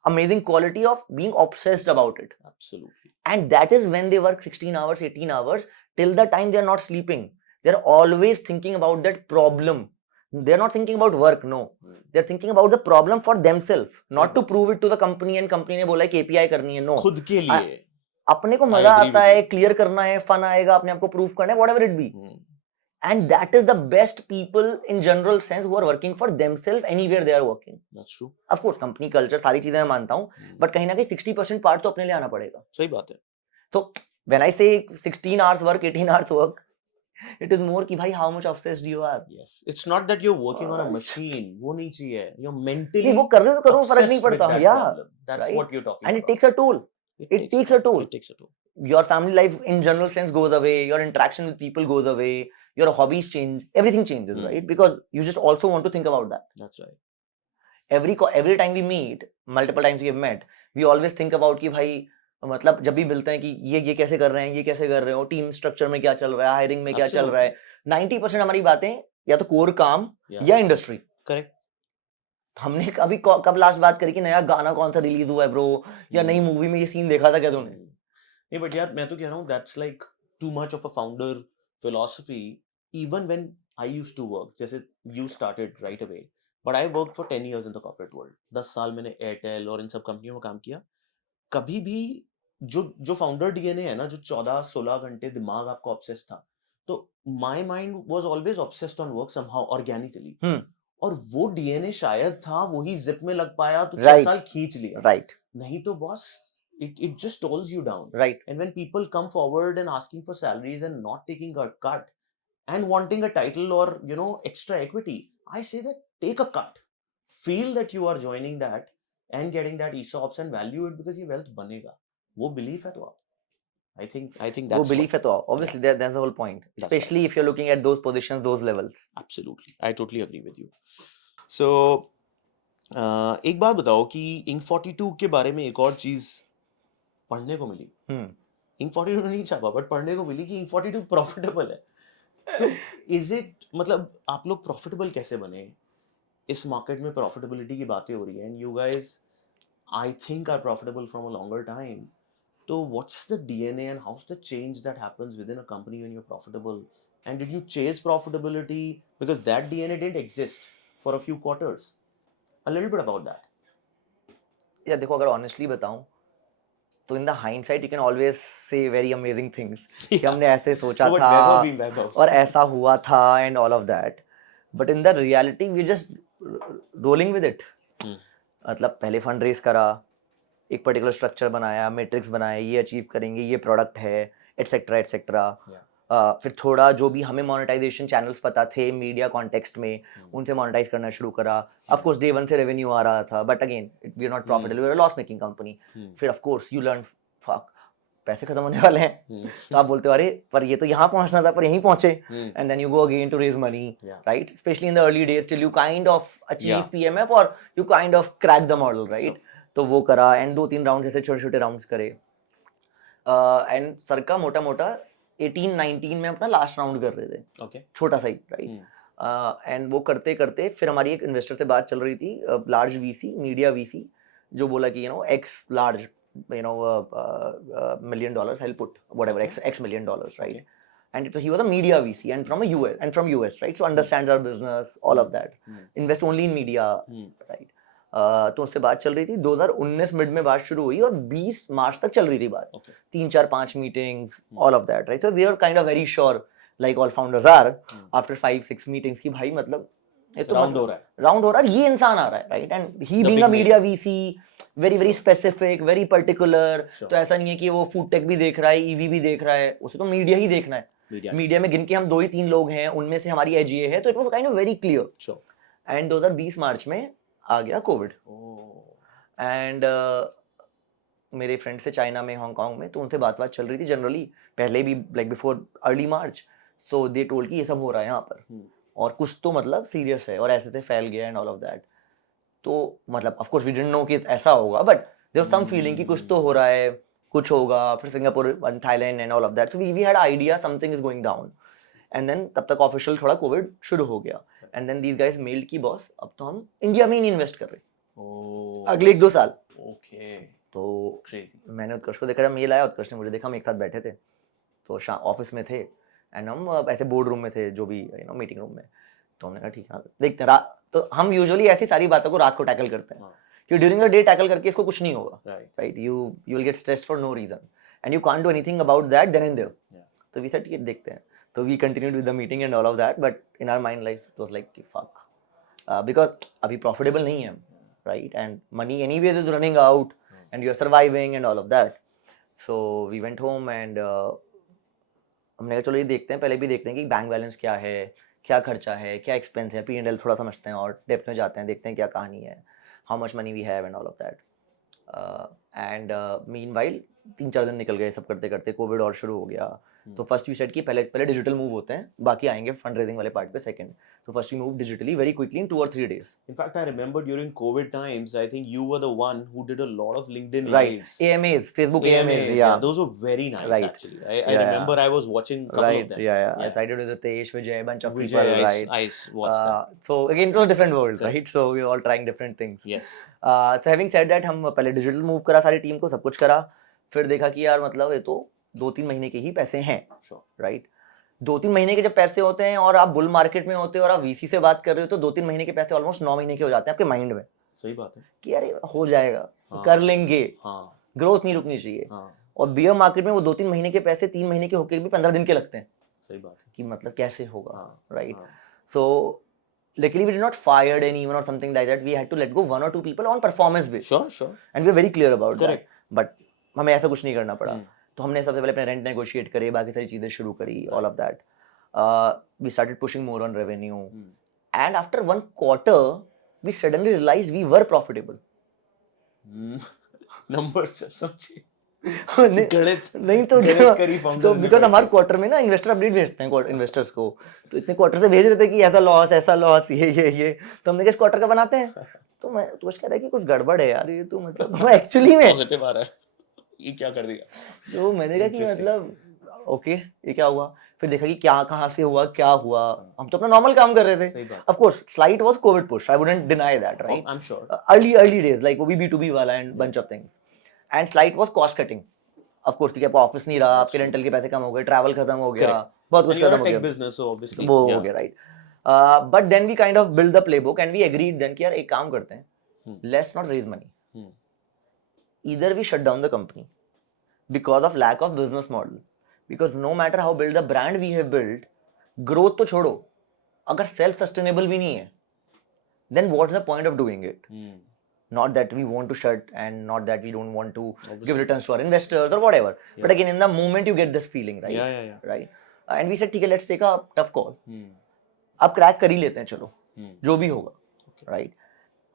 amazing quality of being obsessed about it. Absolutely. And that is when they work 16 hours, 18 hours, till the time they're not sleeping. They're always thinking about that problem. They're not thinking about work, no. They're thinking about the problem for themselves, not to prove it to the company and company ने बोला KPI करनी है, no. खुद के लिए अपने को मजा आता है, क्लियर करना है, फन आएगा, अपने आप को प्रूफ करना है, whatever it be. And that is the best people in general sense who are working for themselves anywhere they are working. That's true. Of course, company culture सारी चीजें मैं मानता हूँ, but कहीं ना कहीं 60% पार्ट तो अपने लिए आना पड़ेगा. सही बात है. So when I say 16 hours work, 18 hours work, it is more कि भाई how much obsessed you are. Yes, it's not that you're working on a machine. वो नहीं चाहिए. You're mentally. नहीं वो कर रहे हो तो करो, फर्क नहीं पड़ता. Yeah, that's right? what you're talking and about. it takes a toll. It takes a toll. It takes a toll. Your family life in general sense goes away. Your interaction with people goes away. Your hobbies change. Everything changes, right? Because you just also want to think about that. That's right. Every time we meet, multiple times we have met, we always think about कि भाई मतलब जब भी मिलते हैं कि ये कैसे कर रहे हैं, ये कैसे कर रहे हो, टीम स्ट्रक्चर में क्या चल रहा है, हायरिंग में क्या चल रहा है. 90% हमारी बातें या तो कोर काम या इंडस्ट्री. करेक्ट. हमने अभी कब लास्ट बात करी कि नया गाना कौन सा रिलीज हुआ है ब्रो, या नई मूवी में ये सीन देखा था क्या तूने. नहीं बट यार मैं तो कह रहा हूँ that's like too much of a founder philosophy. Even when I used to work, जैसे you started right away, but I work for 10 years in the corporate world. 10 साल मैंने एयरटेल और इन सब कंपनियों में काम किया. कभी भी जो फाउंडर डीएनए है ना, जो 14-16 घंटे दिमाग आपका ऑब्सेस्ड था, तो my mind was always obsessed on work somehow organically. और वो डीएनए शायद था, वही जिप में लग पाया तो 6 साल खींच लिया. राइट. नहीं तो boss, it just tolls you down. Right. And when people come forward and asking for salaries and not taking a cut and wanting a title or extra equity, I say that take a cut. Feel that you are joining that and getting that ESOPs and value it because ये wealth बनेगा. वो belief है तो आप. I think that's वो belief है तो obviously that's the whole point. Especially if you're looking at those positions, those levels. Absolutely. I totally agree with you. So एक बात बताओ कि Inc42 के बारे में एक और चीज पढ़ने को मिली. Inc42 नहीं छापा बट पढ़ने को मिली कि Inc42 प्रॉफिटेबल है. तो इज इट, मतलब आप लोग प्रॉफिटेबल कैसे बने? इस मार्केट में प्रॉफिटेबिलिटी की बातें हो रही हैं, and you guys I think are profitable from a longer time. तो what's the DNA and how's the change that happens within a company when you are profitable, and did you chase profitability because that DNA didn't exist for a few quarters? A little bit about that. Yeah देखो, अगर honestly बताऊं तो in the hindsight you can always say very amazing things कि हमने ऐसे सोचा था और ऐसा हुआ था and all of that, but in the reality we just rolling with it. मतलब पहले फंड रेज करा, एक पर्टिकुलर स्ट्रक्चर बनाया, मैट्रिक्स बनाया, ये अचीव करेंगे, ये प्रोडक्ट है, एटसेट्रा एटसेट्रा. फिर थोड़ा जो भी हमें मोनेटाइजेशन चैनल्स पता थे मीडिया कॉन्टेक्स्ट में, उनसे मोनेटाइज करना शुरू करा. ऑफ कोर्स डे वन से रेवेन्यू आ रहा था, but again we are not profitable, we are a loss making company. फिर of course you learn fuck पैसे खत्म होने वाले हैं. तो आप बोलते हो अरे पर ये तो यहाँ पहुंचना था पर यहीं पहुंचे, and then you go again to raise money, right? Specially in the early days till you kind of achieve PMF और you kind of crack the model, right? तो वो करा एंड 2-3 राउंड ऐसे छोटे छोटे राउंड्स करे. एंड सर का मोटा मोटा 18-19 में अपना लास्ट राउंड कर रहे थे. okay. छोटा सा ही, राइट? एंड वो करते करते फिर हमारी एक इन्वेस्टर से बात चल रही थी, लार्ज वीसी, मीडिया वीसी, जो बोला कि x large $1 million I'll put whatever x $1 million, right? Okay. And he was a media VC and from US, right? So understands our business, all of that. Invest only in media, right? तो उससे बात चल रही थी. 2019 mid में बात शुरू हुई और 20 मार्च तक चल रही थी बात. 3-4-5 meetings, all of that, right? So we are kind of very sure, like all founders are, after 5-6 meetings कि भाई मतलब ये तो राउंड हो रहा है, ये इंसान आ रहा है, right? And he being a media VC, very very specific, very particular. तो ऐसा नहीं है कि वो फूड टेक भी देख रहा है, ईवी भी देख रहा है, उसे तो मीडिया ही देखना है. मीडिया में गिन के हम 2-3 लोग हैं, उनमें से हमारी एज ये है. तो it was kind of very clear. And 2020 मार्च में आ गया कोविड. एंड मेरे फ्रेंड से चाइना में, हांगकांग में, तो उनसे बात चल रही थी जनरली पहले भी, like before early March. So they told कि ये सब हो रहा है यहाँ पर और कुछ तो मतलब सीरियस है, और ऐसे थे फैल गया एंड ऑल ऑफ दैट. तो मतलब of course we didn't know कि ऐसा होगा, but there was some feeling कि कुछ तो हो रहा है, कुछ होगा. फिर Singapore and Thailand and all of that. So we had idea something is going down. And then तब तक ऑफिशियल थोड़ा कोविड शुरू हो गया. And then these guys mailed की बॉस अब तो हम इंडिया में ही इन्वेस्ट कर रहे अगले 1-2 साल. Okay. तो Crazy. मैंने उत्कर्ष को देखा, जब ये लाया उत्कर्ष ने मुझे देखा, हम एक साथ बैठे थे, तो ऑफिस में थे एंड हम ऐसे बोर्ड रूम में थे, जो भी मीटिंग रूम में, तो हमने कहा ठीक है देखते हैं तो हम यूजुअली ऐसी सारी बातों को रात को टैकल करते हैं कि ड्यूरिंग द डे टैकल करके इसको कुछ नहीं होगा, right, you will get stressed for no reason and you can't do anything about that then and there, तो वी सेड कि देखते हैं, तो we continued with the meeting and all of that, but in our mind life it was like कि fuck, because अभी profitable नहीं है, right, and money anyways is running out and you're surviving and all of that. So we went home and हमने कहा चलो ये देखते हैं, पहले भी देखते हैं कि बैंक बैलेंस क्या है, क्या खर्चा है, क्या एक्सपेंस है, P&L थोड़ा समझते हैं और डेप्थ में जाते हैं, देखते हैं क्या कहानी है, how much money we have and all of that, and meanwhile 3-4 दिन निकल गए सब करते करते, कोविड और शुरू हो गया, तो फर्स्ट वी सेड कि पहले डिजिटल मूव होते हैं, बाकी आएंगे फंड रेजिंग वाले पार्ट पे second, so first we moved digitally very quickly in 2 or 3 days. In fact, I remember during COVID times, I think you were the one who did a lot of LinkedIn Right. lives. AMAs, Facebook AMAs, yeah. Those were very nice, Right. actually. I remember I was watching a couple of them. Yeah. I sided with Ritesh, Vijay, a bunch of Vijay, people, right? I watched that. So again, it was a different world, right? So we were all trying different things. Yes. So having said that, हम पहले digital move करा सारी team को, सब कुछ करा, फिर देखा कि यार मतलब ये तो 2-3 महीने के ही पैसे हैं, राइट, 2-3 महीने के जब पैसे होते हैं और आप बुल मार्केट में होते हो और आप वीसी से बात कर रहे हो, तो 2-3 महीने के पैसे ऑलमोस्ट 9 महीने के हो जाते हैं आपके माइंड में। सही बात है कि यार हो जाएगा, कर लेंगे, ग्रोथ नहीं रुकनी चाहिए, और बियर मार्केट में वो 2-3 महीने के पैसे 3 महीने के होके भी 15 दिन के लगते हैं। सही बात है कि मतलब कैसे होगा, right. So luckily we did not fired anyone or something like that, we had to let go 1 or 2 people on performance base, sure, and we are very clear about Correct. that, but हमें ऐसा कुछ नहीं करना पड़ा। तो हमने सबसे पहले अपने रेंट नेगोशिएट करे, बाकी सारी चीजें शुरू करी, all of that, we started pushing more on revenue, and after 1 quarter we suddenly realized we were profitable. numbers जब समझे नहीं तो बिकॉज हमारे क्वार्टर में ना इन्वेस्टर अपडेट भेजते हैं इन्वेस्टर्स को, तो इतने क्वार्टर से भेज रहे थे कि ऐसा लॉस ये, तो हमने किस क्वार्टर का बनाते हैं, तो मैं तो कह रहा है कि कुछ गड़बड़ है यार, ये तो मतलब एक्चुअली में पॉजिटिव आ रहा है, ये क्या कर दिया, तो मैंने कहा कि मतलब ओके ये क्या हुआ, फिर देखा कि क्या कहाँ से हुआ, क्या हुआ, हम तो अपना नॉर्मल काम कर रहे थे, of course slight was Covid push, I wouldn't deny that, right, I am sure, early days like वो भी B2B वाला and bunch of things, and slight was cost cutting, of course, क्योंकि आपका ऑफिस नहीं रहा, आपके रेंटल के पैसे कम हो गए, ट्रैवल खत्म हो गया, बहुत कुछ खत्म हो गया, बिजनेस ऑब्वियसली वो हो गया, right, but then we kind of build the playbook and we agreed then कि यार एक काम करते हैं, let's not raise money, either we shut down the company because of lack of business model, because no matter how build the brand we have built, growth तो छोड़ो, अगर self sustainable भी नहीं है, then what's the point of doing it? Not that we want to shut and not that we don't want to give returns to our investors or whatever, but again in the moment you get this feeling, right? Right, and we said ठीक है, let's take a tough call, अब crack कर ही लेते हैं, चलो जो भी होगा, right?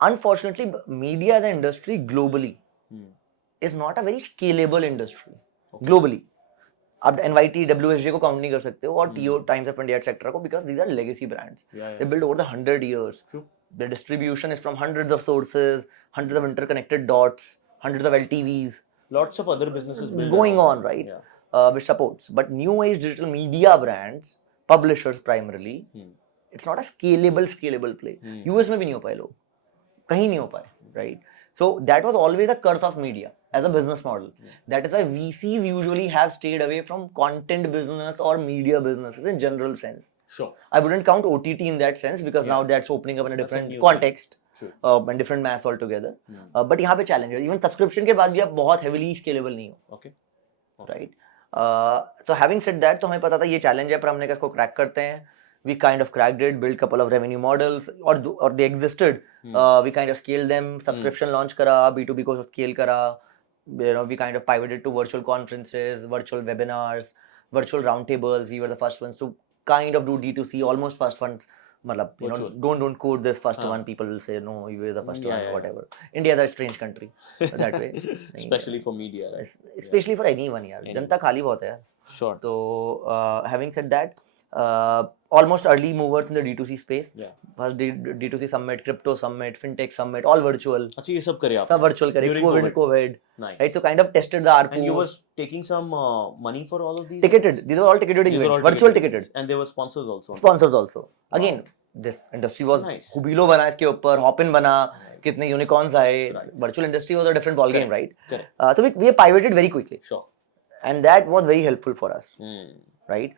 Unfortunately media as an industry globally is not a very scalable industry globally. आप NYT, WSJ को काउंट नहीं कर सकते हो, और TO, Times of India, etc. को, because these are legacy brands. They built over the 100 years. True. The distribution is from hundreds of sources, hundreds of interconnected dots, hundreds of LTVs. Lots of other businesses going on, right? Which supports. But new age digital media brands, publishers primarily, it's not a scalable play. US में भी नहीं हो पाए लोग, कहीं नहीं हो पाए, right? So that was always a curse of media as a business model. That is why VCs usually have stayed away from content business or media businesses in general sense. Sure. I wouldn't count OTT in that sense because now that's opening up in a different context and different mass altogether. But यहाँ पे challenge है, even subscription के बाद भी आप बहुत heavily scalable नहीं हो. Okay. Right. So having said that, तो हमें पता था ये challenge है, पर हमने कहा इसको crack करते हैं. We kind of cracked it, built couple of revenue models, or they existed. We kind of scaled them, subscription launch करा, B2B को scale करा, we kind of pivoted to virtual conferences, virtual webinars, virtual roundtables. We were the first ones to kind of do D2C, almost first ones. मतलब, don't quote this first one. People will say no, you were the first one, whatever. India is a strange country that way. Especially for media, right? Especially for anyone, यार. जनता खाली बहुत है. Sure. So having said that, almost early movers in the D2C space. First D2C summit, crypto summit, fintech summit, all virtual. अच्छा ये सब करे आप? सब virtual करे. COVID. Nice. Right, so kind of tested the ARPU. And you was taking some money for all of these? Ticketed. These were all ticketed events. Virtual ticketed. And there were sponsors also. Sponsors also. Again, this industry was Nice. Hubilo बना इसके ऊपर, Hopin बना, Right. कितने unicorns आए, Right. virtual industry was a different ball game, right? Correct. So we pivoted very quickly, Sure. and that was very helpful for us, right?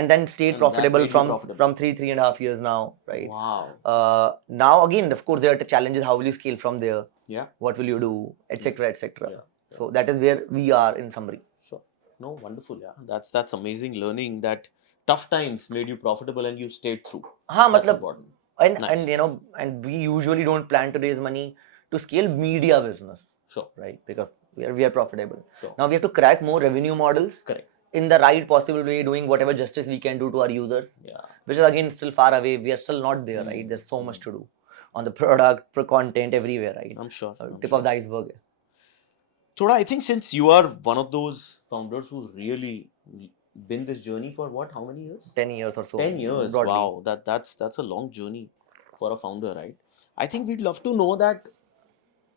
And then stayed And profitable that made you from profitable. 3.5 years now, right? Wow. Now again, of course, there are challenges. How will you scale from there? Yeah. What will you do, etc., etc. Yeah. So that is where we are in summary. Sure. No, wonderful. Yeah. That's amazing learning that tough times made you profitable and you stayed through. हाँ That's मतलब important. and Nice. and you know and we usually don't plan to raise money to scale media business, Sure. right? Because we are profitable. Sure. Now we have to crack more revenue models. Correct. In the right possible way, doing whatever justice we can do to our users. Yeah. Which is again still far away. We are still not there, right? There's so much to do on the product, for content, everywhere, right? I'm sure. Tip of the iceberg. Thoda, I think since you are one of those founders who's really been this journey for what? How many years? 10 years or so. 10 years. Broadly. Wow. That's a long journey for a founder, right? I think we'd love to know that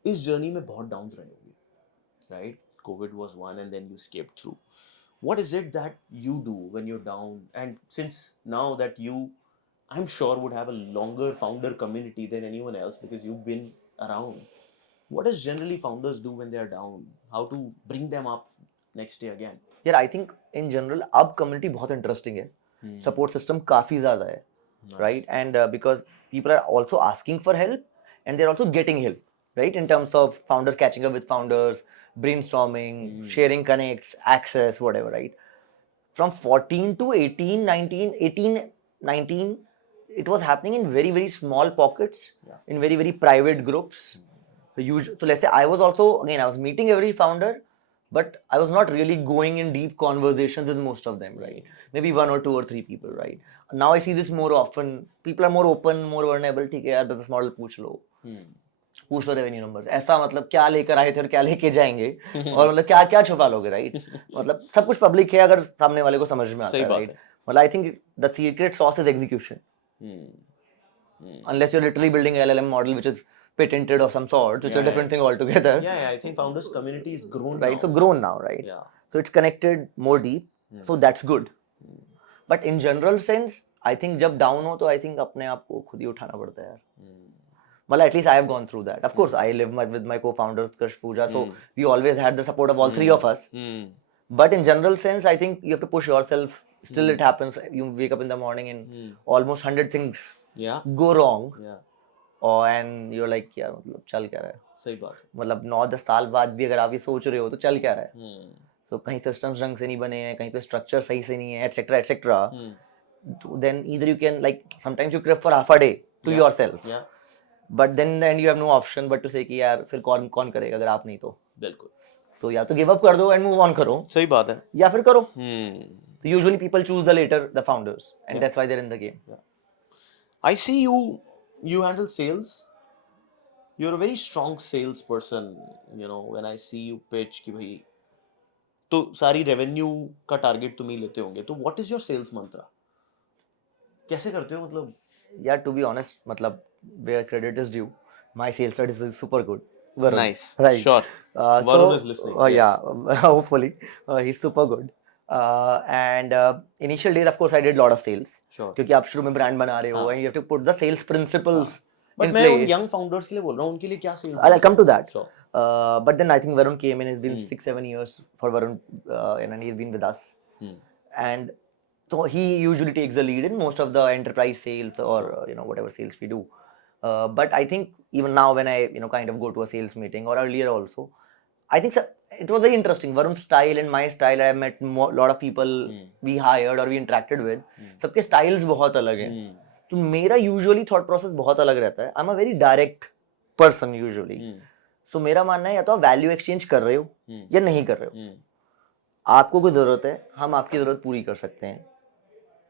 इस journey में बहुत downs रहे होंगे, right? COVID was one and then you escaped through. What is it that you do when you're down? And since now that you, I'm sure, would have a longer founder community than anyone else because you've been around. What does generally founders do when they are down? How to bring them up next day again? Yeah, I think in general, अब community बहुत interesting है. Support system काफी ज़्यादा है, right? And because people are also asking for help and they're also getting help, right? In terms of founders catching up with founders, brainstorming, sharing connects, access, whatever, right? From 14 to 18, 19, it was happening in very, very small pockets, in very, very private groups. So let's say I was meeting every founder, but I was not really going in deep conversations with most of them, right? Maybe 1 or 2 or 3 people, right? Now I see this more often. People are more open, more vulnerable. ठीक है यार, business model पूछ लो revenue number. ऐसा मतलब क्या लेकर आए थे और क्या लेके जाएंगे और मतलब क्या क्या छुपा लोगे, राइट? मतलब सब कुछ पब्लिक है अगर सामने वाले को समझ में आता है, राइट? मतलब I think the secret sauce is execution. Unless you're literally building an LLM model which is patented of some sort, which is a different thing altogether. Yeah, I think founders community is grown right now. So grown now, right? Yeah. So it's connected more deep, so that's good. But in general sense, I think जब down हो तो I think अपने आप को खुद ही उठाना पड़ता है यार. Well, at least I have gone through that. Of course, I live with my co-founders Krish Pooja, so we always had the support of all 3 of us. But in general sense, I think you have to push yourself. Still, it happens. You wake up in the morning and almost 100 things go wrong. And you're like, यार मतलब चल क्या रहा है? सही बात है. मतलब 9-10 साल बाद भी अगर आप ये सोच रहे हो तो चल क्या रहा है? So कहीं systems ढंग से नहीं बने हैं, कहीं पे structure सही से नहीं है, etc., etc. Then either you can, like, sometimes you crave for half a day to yourself. But then in the end you have no option but to say कि यार फिर कौन करेगा अगर आप नहीं तो. बिल्कुल. तो या तो give up कर दो and move on करो. सही बात है. या फिर करो. So usually people choose the later, the founders, and that's why they're in the game. I see you handle sales. You're a very strong salesperson. You know, when I see you pitch कि भाई तो सारी revenue का target तुम ही लेते होंगे. तो what is your sales mantra? कैसे करते हो मतलब? Yeah, to be honest, मतलब where credit is due, my sales strategy is super good. Varun. Nice. Right. Sure. Varun is listening. Yes. Yeah, hopefully. He's super good. And initial days, of course, I did a lot of sales. Sure. क्योंकि आप शुरू में brand बना रहे हो and you have to put the sales principles But in मैं उन place. young founders के लिए बोल रहा हूँ, उनके लिए क्या sales? I'll come to that. Sure. But then I think Varun came in. It's been 6-7 years for Varun, and he's been with us. And so he usually takes the lead in most of the enterprise sales or whatever sales we do. But I think even now when I kind of go to a sales meeting or earlier also, I think it was very interesting. Varun's style and my style, I met a lot of people we hired or we interacted with. सबके styles बहुत अलग हैं. तो मेरा usually thought process बहुत अलग रहता है. I'm a very direct person usually. So मेरा मानना है या तो आप value exchange कर रहे हो या नहीं कर रहे हो. आपको कोई ज़रूरत है, हम आपकी ज़रूरत पूरी कर सकते हैं.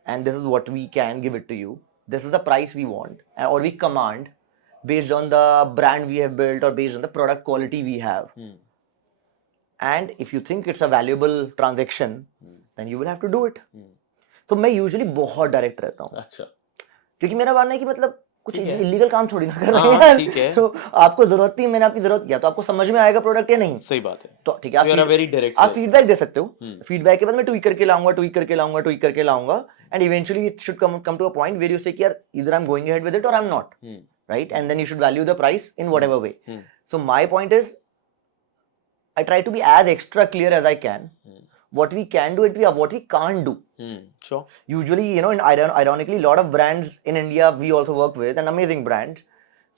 And this is what we can give it to you. This is the price we want or we command based on the brand we have built or based on the product quality we have. And if you think it's a valuable transaction, then you will have to do it. तो मैं usually बहुत direct रहता हूँ. अच्छा. क्योंकि मेरा मानना है कि मतलब कुछ illegal काम थोड़ी ना कर रहे हैं. हैं. ठीक है. तो आपको जरूरत नहीं, मैंने आपकी जरूरत, या तो आपको समझ में आएगा प्रोडक्ट या नहीं. सही बात है. तो ठीक है, आप फीडबैक दे सकते हो. फीडबैक दे सकते हो. फीडबैक के बाद मैं ट्वीक करके लाऊंगा. and eventually it should come to a point where you say, "Yaar, either I'm going ahead with it or I'm not," right? And then you should value the price in whatever way. So my point is, I try to be as extra clear as I can. What we can do, what we can't do. Sure. Usually, you know, ironically, a lot of brands in India we also work with, and amazing brands.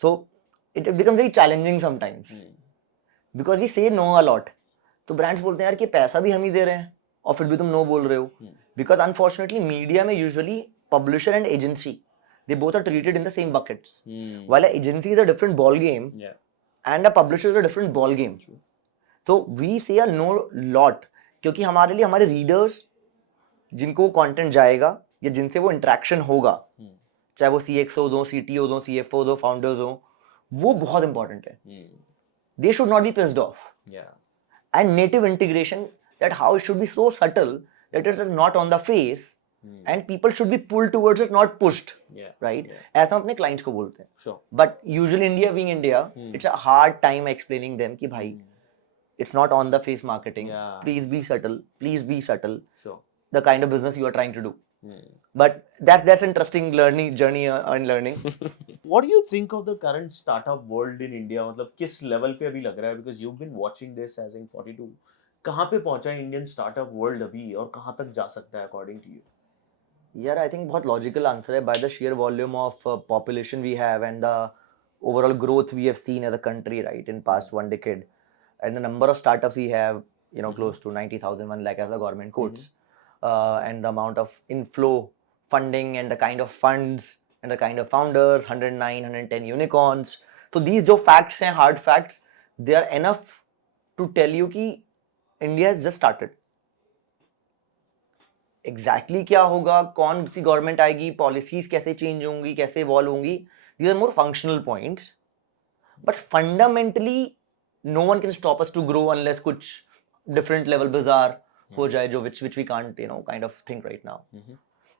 So it becomes very challenging sometimes because we say no a lot. तो brands बोलते हैं यार कि पैसा भी हम ही दे रहे हैं और फिर भी तुम no बोल रहे हो. Because unfortunately, media में usually publisher and agency, they both are treated in the same buckets. While an agency is a different ball game, and a publisher is a different ball game. So we say a no lot क्योंकि हमारे लिए हमारे readers जिनको वो content जाएगा या जिनसे वो इंटरेक्शन होगा, चाहे वो CXO हो, CTO हो, CFO हो, फाउंडर्स हो, वो बहुत इंपॉर्टेंट है. They should not be pissed off. And native integration, that how it should be so subtle that it is not on the face and people should be pulled towards it, not pushed. Right? ऐसा हम अपने clients को बोलते हैं. Sure. But usually India being India, it's a hard time explaining them कि भाई it's not on the face marketing. Please be subtle. Please be subtle. Sure. The kind of business you are trying to do. But that's interesting learning journey and learning. What do you think of the current startup world in India? मतलब किस level पे अभी लग रहा है? Because you've been watching this as Inc42. कहाँ पे पहुँचा है Indian startup world अभी और कहाँ तक जा सकता है according to you? Yeah, I think बहुत logical answer है. By the sheer volume of population we have and the overall growth we have seen as a country, right, in past 1 decade, and the number of startups we have, you know, close to 90,000, 1 lakh as the government quotes, and the amount of inflow funding and the kind of funds and the kind of founders, 109, 110 unicorns. So these जो facts हैं, hard facts, they are enough to tell you कि India has just started. Exactly क्या होगा, कौन सी government आएगी, policies कैसे change होंगी, कैसे इवॉल्व होंगी, these are more functional points. But fundamentally, no one can stop us to grow unless कुछ different level bizarre हो जाए जो which we can't, you know, kind of think right now.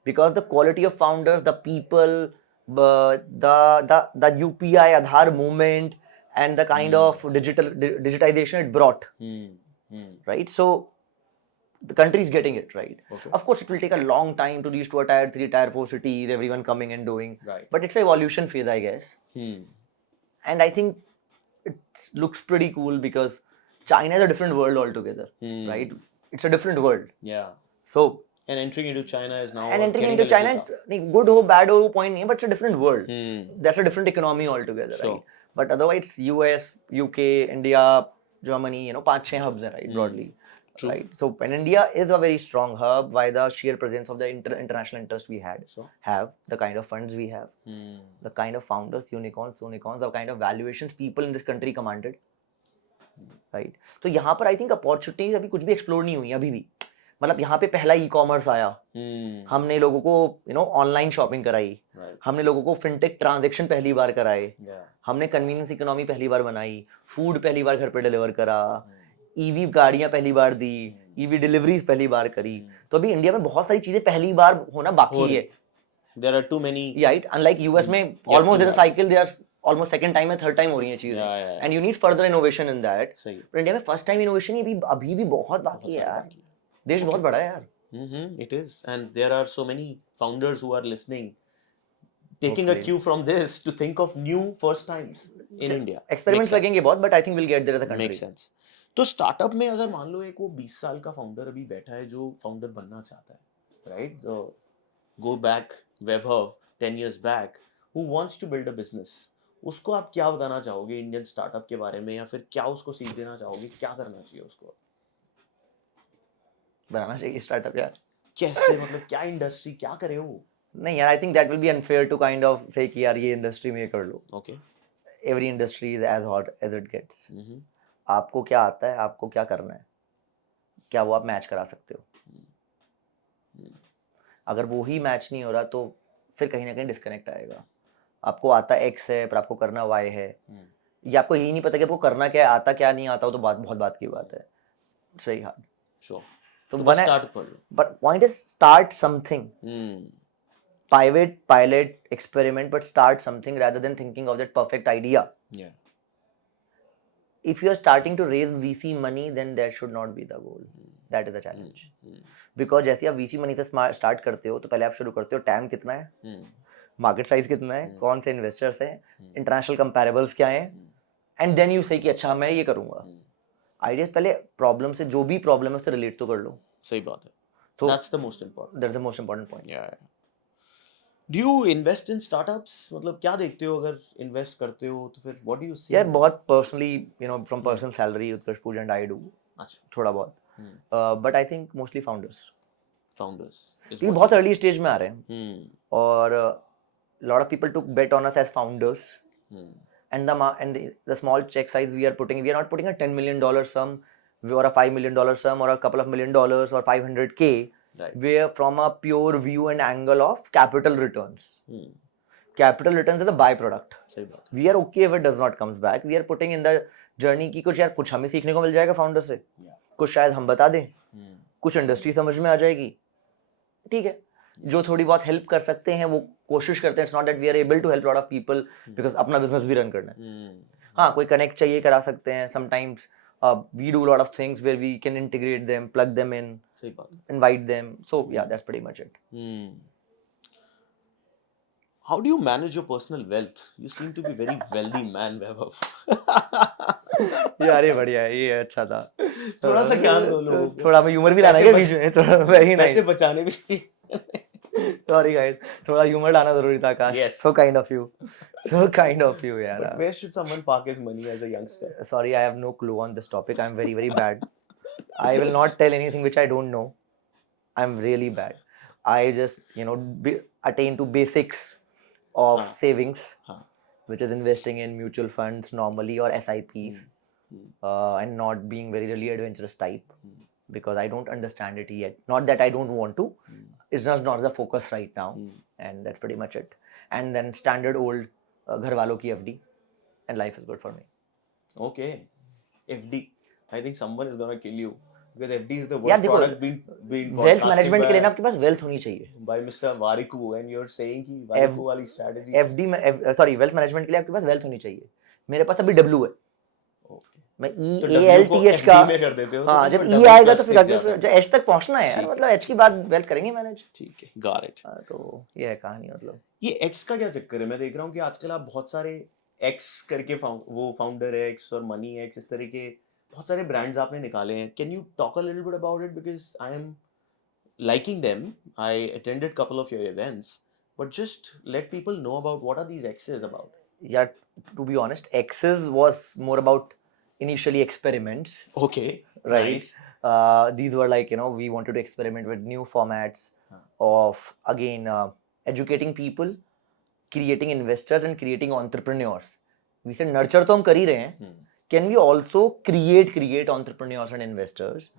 Because the quality of founders, the people, the UPI Aadhaar movement and the kind of digitization it brought, right? So the country is getting it right. Okay. Of course, it will take a long time to reach to a tier 3, tier 4 cities, everyone coming and doing. Right. But it's an evolution phase, I guess. And I think it looks pretty cool because China is a different world altogether, right? It's a different world. Yeah. So and entering into China is now. And entering into China, good ho, bad ho, point nahi, but it's a different world. That's a different economy altogether, sure. Right? But otherwise, US, UK, India, Germany, you know, 5-6 hubs, right? Broadly. True. Right. So, and India is a very strong hub by the sheer presence of the international interest we had, have, the kind of funds we have, the kind of founders, unicorns, the kind of valuations people in this country commanded, right? तो यहाँ पर I think opportunities अभी कुछ भी explore नहीं हुई अभी भी. मतलब यहाँ पे पहला e-commerce आया, हमने लोगों को, you know, online shopping कराई, हमने लोगों को fintech transaction पहली बार कराए, हमने convenience economy पहली बार बनाई, food पहली बार घर पे deliver करा, EV गाड़ियां पहली बार दी, EV डिलीवरीज पहली बार करी. तो अभी इंडिया में बहुत सारी चीजें पहली बार होना बाकी है. There are too many. Right, unlike US में almost there's a cycle, they are almost second time and third time हो रही हैं चीजें. And you need further innovation in that. पर इंडिया में first time innovation ही अभी भी बहुत बाकी है यार. देश बहुत बड़ा है यार. It is, and there are so many founders who are listening, taking a cue from this to think of new first times in India. Experiments लगेंगे बहुत, but I think we'll get there as a country. Makes sense. तो startup में अगर मान लो एक वो 20 साल का फाउंडर अभी बैठा है जो फाउंडर बनना चाहता है, right? Go back Vaibhav 10 years back, who wants to build a business, उसको आप क्या बताना चाहोगे इंडियन स्टार्टअप के बारे में, या फिर क्या उसको सीख देना चाहोगे, क्या करना चाहिए उसको? बनाना चाहिए स्टार्टअप यार. कैसे, मतलब क्या इंडस्ट्री, क्या करे वो? नहीं यार, I think that will be unfair to kind of say कि यार ये इंडस्ट्री में कर लो. Okay. Every industry is as hot as it gets. आपको क्या आता है, आपको क्या करना है, क्या वो आप मैच करा सकते हो? अगर वो ही मैच नहीं हो रहा तो फिर कहीं ना कहीं डिस्कनेक्ट आएगा. आपको आता X है पर आपको करना Y है, या आपको यही नहीं पता कि आपको करना क्या है, आता क्या नहीं आता हो, तो बहुत बात की बात है. It's very hard. श्योर. तो स्टार्ट कर लो. But point is start something. Pilot, experiment, but start something rather than thinking of that perfect idea. Yeah. If you are starting to raise VC money, then that should not be the goal. That is a challenge because जैसे आप VC money से start करते हो तो पहले आप शुरू करते हो टैम कितना है, मार्केट साइज कितना है, कौन से इन्वेस्टर्स हैं, इंटरनेशनल कंपैरेबल्स क्या हैं, एंड देन यू से कि अच्छा मैं ये करूंगा. आइडियाज पहले प्रॉब्लम से, जो भी प्रॉब्लम है उससे रिलेट तो कर लो. सही बात है. So That's the most important. that's the most important point. Yeah. Do you invest in startups? मतलब क्या देखते हो अगर invest करते हो तो फिर what do you see? यार बहुत personally, you know, from personal salary, Utkarsh Puja and I do. अच्छा. थोड़ा बहुत. But I think mostly founders. Founders. क्योंकि बहुत early stage में आ रहे हैं. और lot of people took bet on us as founders. And the small check size we are not putting a $10 million sum or a $5 million sum or a couple of $1 million or 500K. Right. Where from a pure view and angle of capital returns. Capital returns is a byproduct. सही बात. We are okay if it does not comes back. We are putting in the journey कि कुछ यार कुछ हमें सीखने को मिल जाएगा फाउंडर से, कुछ शायद हम बता दें, कुछ इंडस्ट्री समझ में आ जाएगी, ठीक है, जो थोड़ी बहुत हेल्प कर सकते हैं वो कोशिश करते हैं. It's not that we are able to help lot of people because अपना बिजनेस भी रन करना है. हाँ, कोई कनेक्ट चाहिए करा सकते हैं. Sometimes we do a lot of things where we can integrate them, plug them in, invite them. So yeah, that's pretty much it. How do you manage your personal wealth? You seem to be very wealthy man, Vaibhav. यार ये बढ़िया है, ये अच्छा था. थोड़ा सा ज्ञान दो लोगों को. थोड़ा मैं ह्यूमर भी लाना है बीच में, थोड़ा वेरी नाइस. पैसे बचाने भी. Sorry guys, थोड़ा ह्यूमर लाना जरूरी था आकाश. Yes. So kind of you. So kind of you, यार. But where should someone park his money as a youngster? Sorry, I have no clue on this topic. I'm very, very bad. I will not tell anything which I don't know. I'm really bad. I just, you know, attain to basics of savings, which is investing in mutual funds normally or SIPs, and not being very really adventurous type because I don't understand it yet. Not that I don't want to. It's just not the focus right now, and that's pretty much it. And then standard old घर वालों की FD, and life is good for me. Okay, FD. I think someone is gonna kill you because FD is the worst product being wealth management के लिए ना आपके पास wealth होनी चाहिए. By Mr. Variku, and you're saying कि Variku वाली strategy. FD में sorry wealth management के लिए आपके पास wealth होनी चाहिए. मेरे पास अभी W है. मैं EALTH का कर देते हो. हाँ, जब E आएगा तो फिर जो H तक पहुंचना है यार, मतलब H की बाद wealth करेंगे मैनेज. ठीक है, got it. तो ये है कहानी. मतलब ये X का क्या चक्कर है? मैं देख रहा हूँ कि आजकल आप बहुत सारे X करके वो फाउंडर X और मनी X इस तरह के बहुत सारे ब्रांड्स आपने निकाले हैं. Can you talk a little bit about it because I am liking them. I attended couple of your events, but just let people know about what are these X's about. Yeah, to be honest, X's was more about initially experiments. Okay, right. Nice. These were like, you know, we wanted to experiment with new formats of again educating people, creating investors and creating entrepreneurs. We said nurture तो हम कर ही रहे हैं. Can we also create entrepreneurs and investors?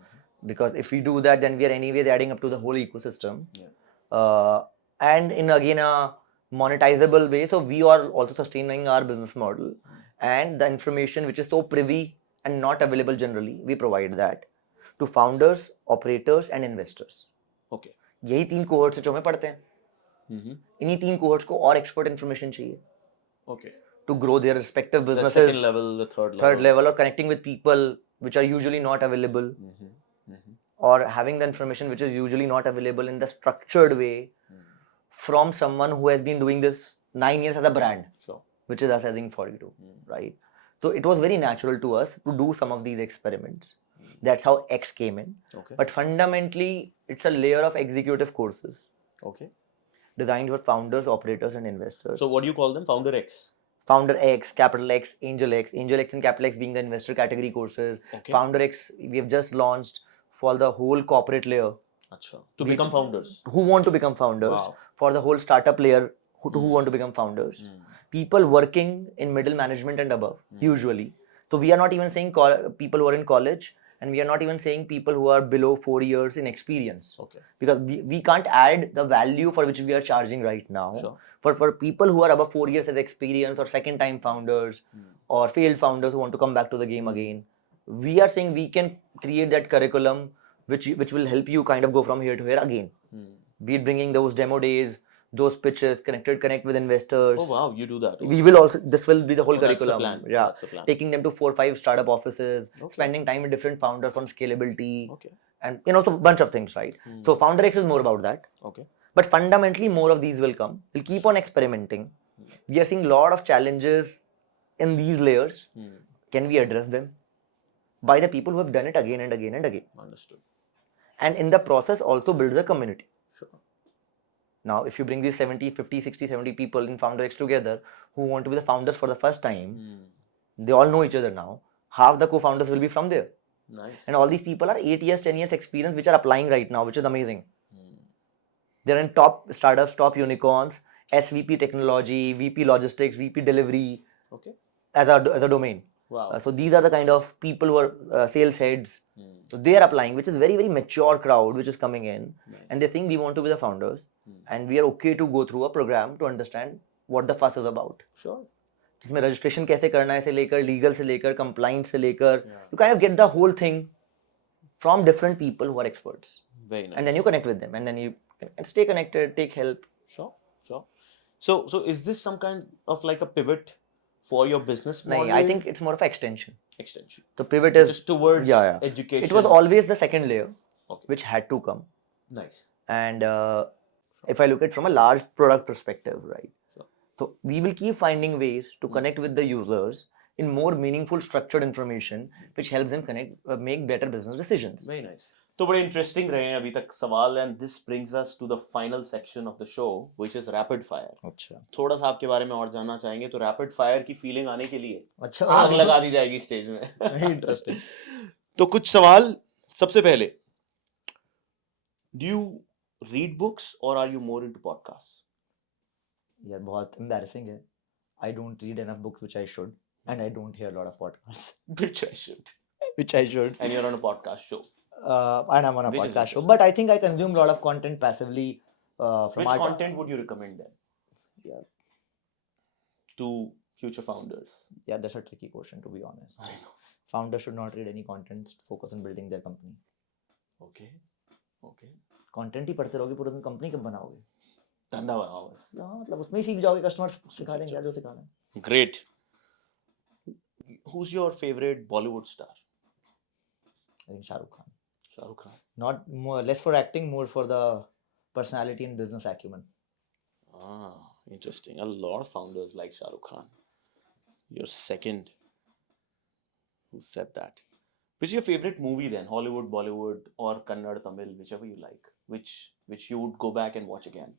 Because if we do that, then we are anyways adding up to the whole ecosystem. And in again a monetizable way. So we are also sustaining our business model. And the information which is so privy and not available generally, we provide that to founders, operators and investors. Okay. यही 3 cohorts है जो हमें पढ़ते हैं. इन्हीं 3 cohorts को और expert information चाहिए. Okay. To grow their respective businesses. The second level, the third level, or connecting with people which are usually not available, or having the information which is usually not available in the structured way from someone who has been doing this 9 years as a brand, which is us as Inc42, right? So it was very natural to us to do some of these experiments. That's how X came in. Okay. But fundamentally, it's a layer of executive courses. Okay. Designed for founders, operators, and investors. So what do you call them? Founder X. Founder X, Capital X, Angel X and Capital X being the investor category courses. Okay. Founder X, we have just launched for the whole corporate layer. Achha. To become founders. Who want to become founders. Wow. For the whole startup layer who want to become founders. People working in middle management and above, usually. So we are not even saying people who are in college, and we are not even saying people who are below 4 years in experience. Okay. Because we can't add the value for which we are charging right now. Sure. For people who are above 4 years of experience or second time founders or failed founders who want to come back to the game again, we are saying we can create that curriculum which will help you kind of go from here to here again. Be it bringing those demo days, those pitches, connect with investors. Oh wow, you do that. We will also, this will be the whole Oh, that's the curriculum. plan. Yeah, That's the plan. taking them to 4-5 startup offices, Okay. spending time with different founders on scalability, Okay. and so a bunch of things, right? So Founder X is more about that. Okay. But fundamentally, more of these will come. We'll keep on experimenting. We are seeing a lot of challenges in these layers. Can we address them? By the people who have done it again and again and again. Understood. And in the process, also builds a community. Sure. Now, if you bring these 70, 50, 60, 70 people in Founder X together who want to be the founders for the first time, they all know each other now. Half the co-founders will be from there. Nice. And all these people are 8 years, 10 years experience, which are applying right now, which is amazing. They're in top startups, top unicorns, SVP technology, VP logistics, VP delivery, okay, as a domain. Wow. So these are the kind of people who are sales heads. So they are applying, which is very, very mature crowd which is coming in. Nice. And they think we want to be the founders. And we are okay to go through a program to understand what the fuss is about. Sure. इसमें registration कैसे करना है से लेकर, legal से लेकर, compliance से लेकर, you kind of get the whole thing from different people who are experts. Very nice. And then you connect with them, and then you can stay connected, take help. Sure, sure. So is this some kind of like a pivot for your business model? No, I think it's more of an extension. Extension. The pivot is just towards education. It was always the second layer, okay, which had to come. Nice. And if I look at it from a large product perspective, right? Sure. So we will keep finding ways to connect with the users in more meaningful, structured information, which helps them make better business decisions. Very nice. तो बड़े interesting रहे हैं अभी तक सवाल, and this brings us to the final section of the show which is rapid fire. अच्छा, थोड़ा सा आपके बारे में और जानना चाहेंगे, तो रैपिड फायर की फीलिंग आने के लिए अच्छा आग लगा दी जाएगी स्टेज में. Very interesting. तो कुछ सवाल. सबसे पहले, डू यू रीड बुक्स और are you more into podcast? यार बहुत एम्बैरेसिंग है. I don't read enough books which I should, and I don't hear lot of podcast which I should. And you are on a podcast show. And I'm on a podcast show, but I think I consume a lot of content passively. From Which content would you recommend then? Yeah. To future founders? Yeah, that's a tricky question, to be honest. Founders should not read any content, focus on building their company. Okay. Okay. Content ही पढ़ते रहोगे पूरा दिन, company कब बनाओगे? धंधा बनाओ बस. हाँ, मतलब उसमें ही सीख जाओगे, कस्टमर्स सिखा देंगे यार जो सिखाना है. Great. Who's your favorite Bollywood star? I think Shah Rukh Khan. Shah Rukh Khan. Not more, less for acting, more for the personality and business acumen. Ah, interesting. A lot of founders like Shah Rukh Khan. You're second who said that. Which is your favorite movie then? Hollywood, Bollywood, or Kannada, Tamil, whichever you like. Which you would go back and watch again?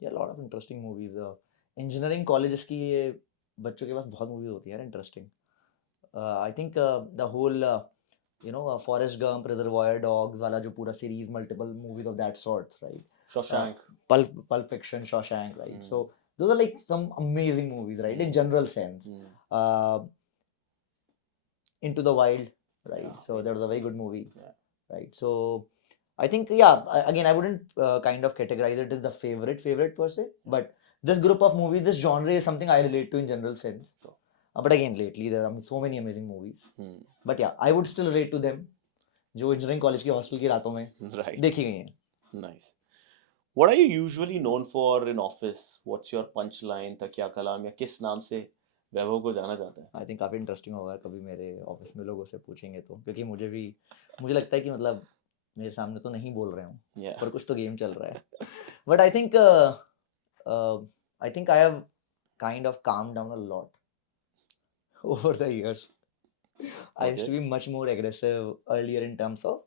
Yeah, a lot of interesting movies. Engineering colleges की ये बच्चों के पास बहुत movies होती है, interesting. I think the whole Forrest Gump, Reservoir Dogs वाला जो पूरा series, multiple movies of that sort, right? Shawshank. Pulp Fiction, Shawshank, right? So those are like some amazing movies, right? In general sense. Into the Wild, right? Yeah, so that was a very good movie, right? So I think, again, I wouldn't kind of categorize it as the favorite per se, but this group of movies, this genre is something I relate to in general sense. But again, lately there are so many amazing movies. But yeah, I would still relate to them. जो engineering college की hostel की रातों में देखी गई हैं. Nice. What are you usually known for in office? What's your punchline? तकिया कलाम, या किस नाम से वैभव को जाना जाता है? I think काफी इंटरेस्टिंग होगा कभी मेरे ऑफिस में लोगों से पूछेंगे तो, क्योंकि मुझे लगता है कि मतलब मेरे सामने तो नहीं बोल रहे हूँ, पर कुछ तो गेम चल रहा है. But I think I have kind of calmed down a lot over the years. I used to be much more aggressive earlier in terms of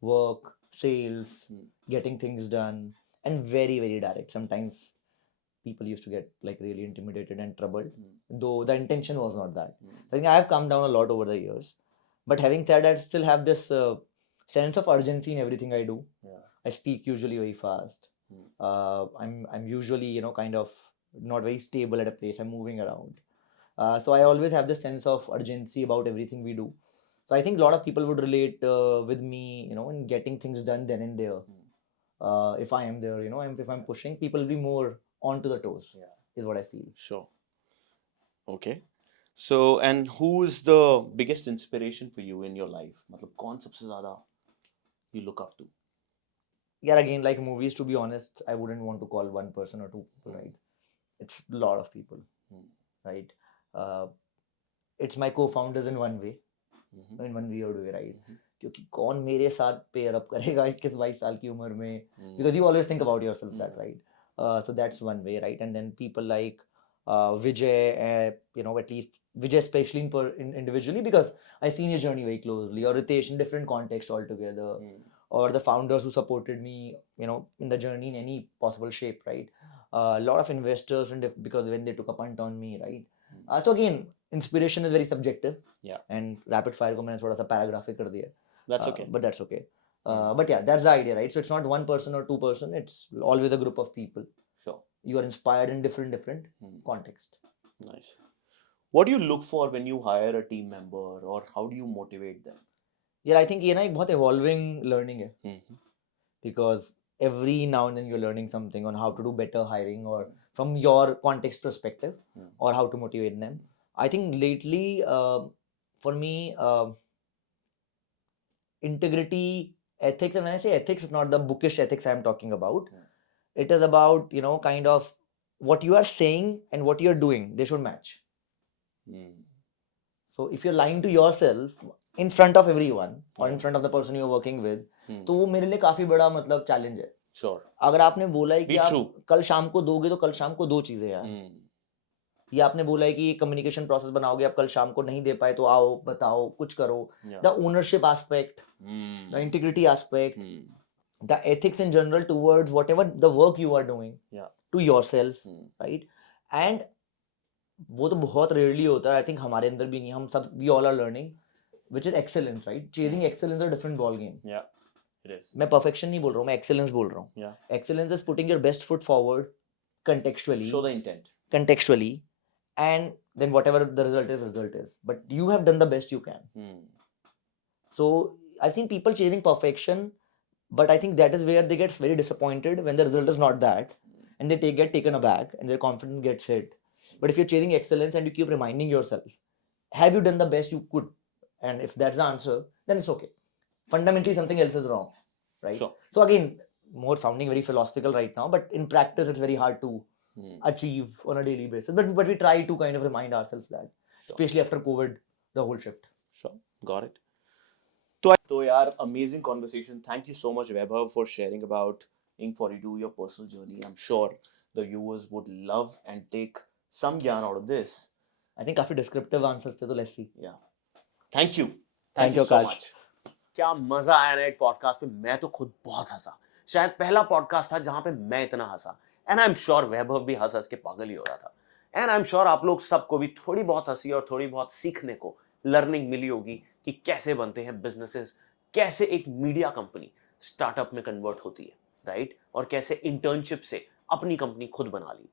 work, sales, getting things done, and very, very direct. Sometimes people used to get like really intimidated and troubled, though the intention was not that. I think I have calmed down a lot over the years. But having said that, I still have this sense of urgency in everything I do. I speak usually very fast. I'm usually, kind of not very stable at a place. I'm moving around. So I always have this sense of urgency about everything we do. So I think a lot of people would relate with me, in getting things done then and there. If I am there, if I'm pushing, people will be more onto the toes, is what I feel. Sure. Okay. So, and who is the biggest inspiration for you in your life? मतलब कौन सबसे ज़्यादा you look up to? yeah, again, like movies, to be honest, I wouldn't want to call one person or two people, right? It's a lot of people, right? Uh, it's my co-founders in one way, in one weird way, right? क्योंकि कौन मेरे साथ pair up करेगा 21-22 साल की उम्र में, because you always think about yourself that, right? So that's one way, right? And then people like Vijay, you know, at least Vijay especially in individually, because I've seen his journey very closely, or Ritesh in different context altogether, or the founders who supported me, you know, in the journey in any possible shape, right? A lot of investors, and because when they took a punt on me, right? So again, inspiration is very subjective. Yeah. And rapid fire को मैंने थोड़ा सा paragraphic कर दिया. That's okay. But that's okay. But yeah, that's the idea, right? So it's not one person or two person. It's always a group of people. Sure. You are inspired in different context. Nice. What do you look for when you hire a team member, or how do you motivate them? Yeah, I think ये ना एक बहुत evolving learning है. Because every now and then you're learning something on how to do better hiring, or from your context perspective, or how to motivate them. I think lately, for me, integrity, ethics, and when I say ethics, it's not the bookish ethics I'm talking about. It is about, you know, kind of what you are saying and what you're doing, they should match. So if you're lying to yourself in front of everyone, or in front of the person you're working with, तो वो मेरे लिए काफी बड़ा मतलब challenge है. Sure. अगर आपने बोला है कि आप कल शाम को दोगे, तो कल शाम को दो चीजें यार. या आपने बोला है कि कम्युनिकेशन प्रोसेस बनाओगे, आप कल शाम को नहीं दे पाए तो आओ, बताओ, कुछ करो. The ownership aspect, the integrity aspect, the ethics in general towards whatever the work you are doing to yourself, right? And वो तो बहुत रेयरली होता है. आई थिंक हमारे अंदर भी नहीं, हम सब we all are learning, which is excellence, right? Chasing excellence is a different ball game. मैं परफेक्शन नहीं बोल रहा हूँ, मैं एक्सीलेंस बोल रहा हूँ. Excellence is putting your best foot forward contextually, show the intent contextually, and then whatever the result is, but you have done the best you can. So I've seen people chasing perfection, but I think that is where they get very disappointed when the result is not that, and they get taken aback and their confidence gets hit. But if you're chasing excellence and you keep reminding yourself, have you done the best you could, and if that's the answer, then it's okay. Fundamentally something else is wrong, right? Sure. So again, more sounding very philosophical right now, but in practice it's very hard to achieve on a daily basis, but we try to kind of remind ourselves that, especially after COVID, the whole shift. Sure, got it. So yaar, amazing conversation. Thank you so much, Vaibhav, for sharing about Inc42, your personal journey. I'm sure the viewers would love and take some gyan out of this. I think काफी descriptive answers थे, तो let's see. Yeah. Thank you. Thank you so Akash. much. क्या मजा आया ना एक podcast पे. मैं तो खुद बहुत हंसा. शायद पहला पॉडकास्ट था जहां पे मैं इतना हंसा. एंड आई एम श्योर वैभव भी हंस हंस के पागल ही हो रहा था. एंड आई एम श्योर आप लोग सबको भी थोड़ी बहुत हंसी और थोड़ी बहुत सीखने को, लर्निंग मिली होगी कि कैसे बनते हैं बिजनेसेस, कैसे एक मीडिया कंपनी स्टार्टअप में कन्वर्ट होती है, राइट? और कैसे इंटर्नशिप से अपनी कंपनी खुद बना ली.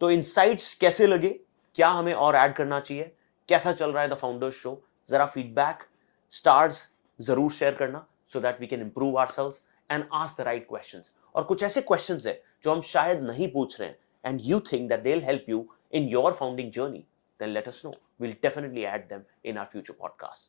तो इनसाइट्स कैसे लगे, क्या हमें और ऐड करना चाहिए, कैसा चल रहा है द फाउंडर्स शो, जरा फीडबैक, स्टार्स जरूर शेयर करना, so that we can improve ourselves and ask the right questions. और कुछ ऐसे क्वेश्चंस है जो हम शायद नहीं पूछ रहे हैं, and you think that they will help you in your founding journey, then let us know. We'll definitely add them in our future podcasts.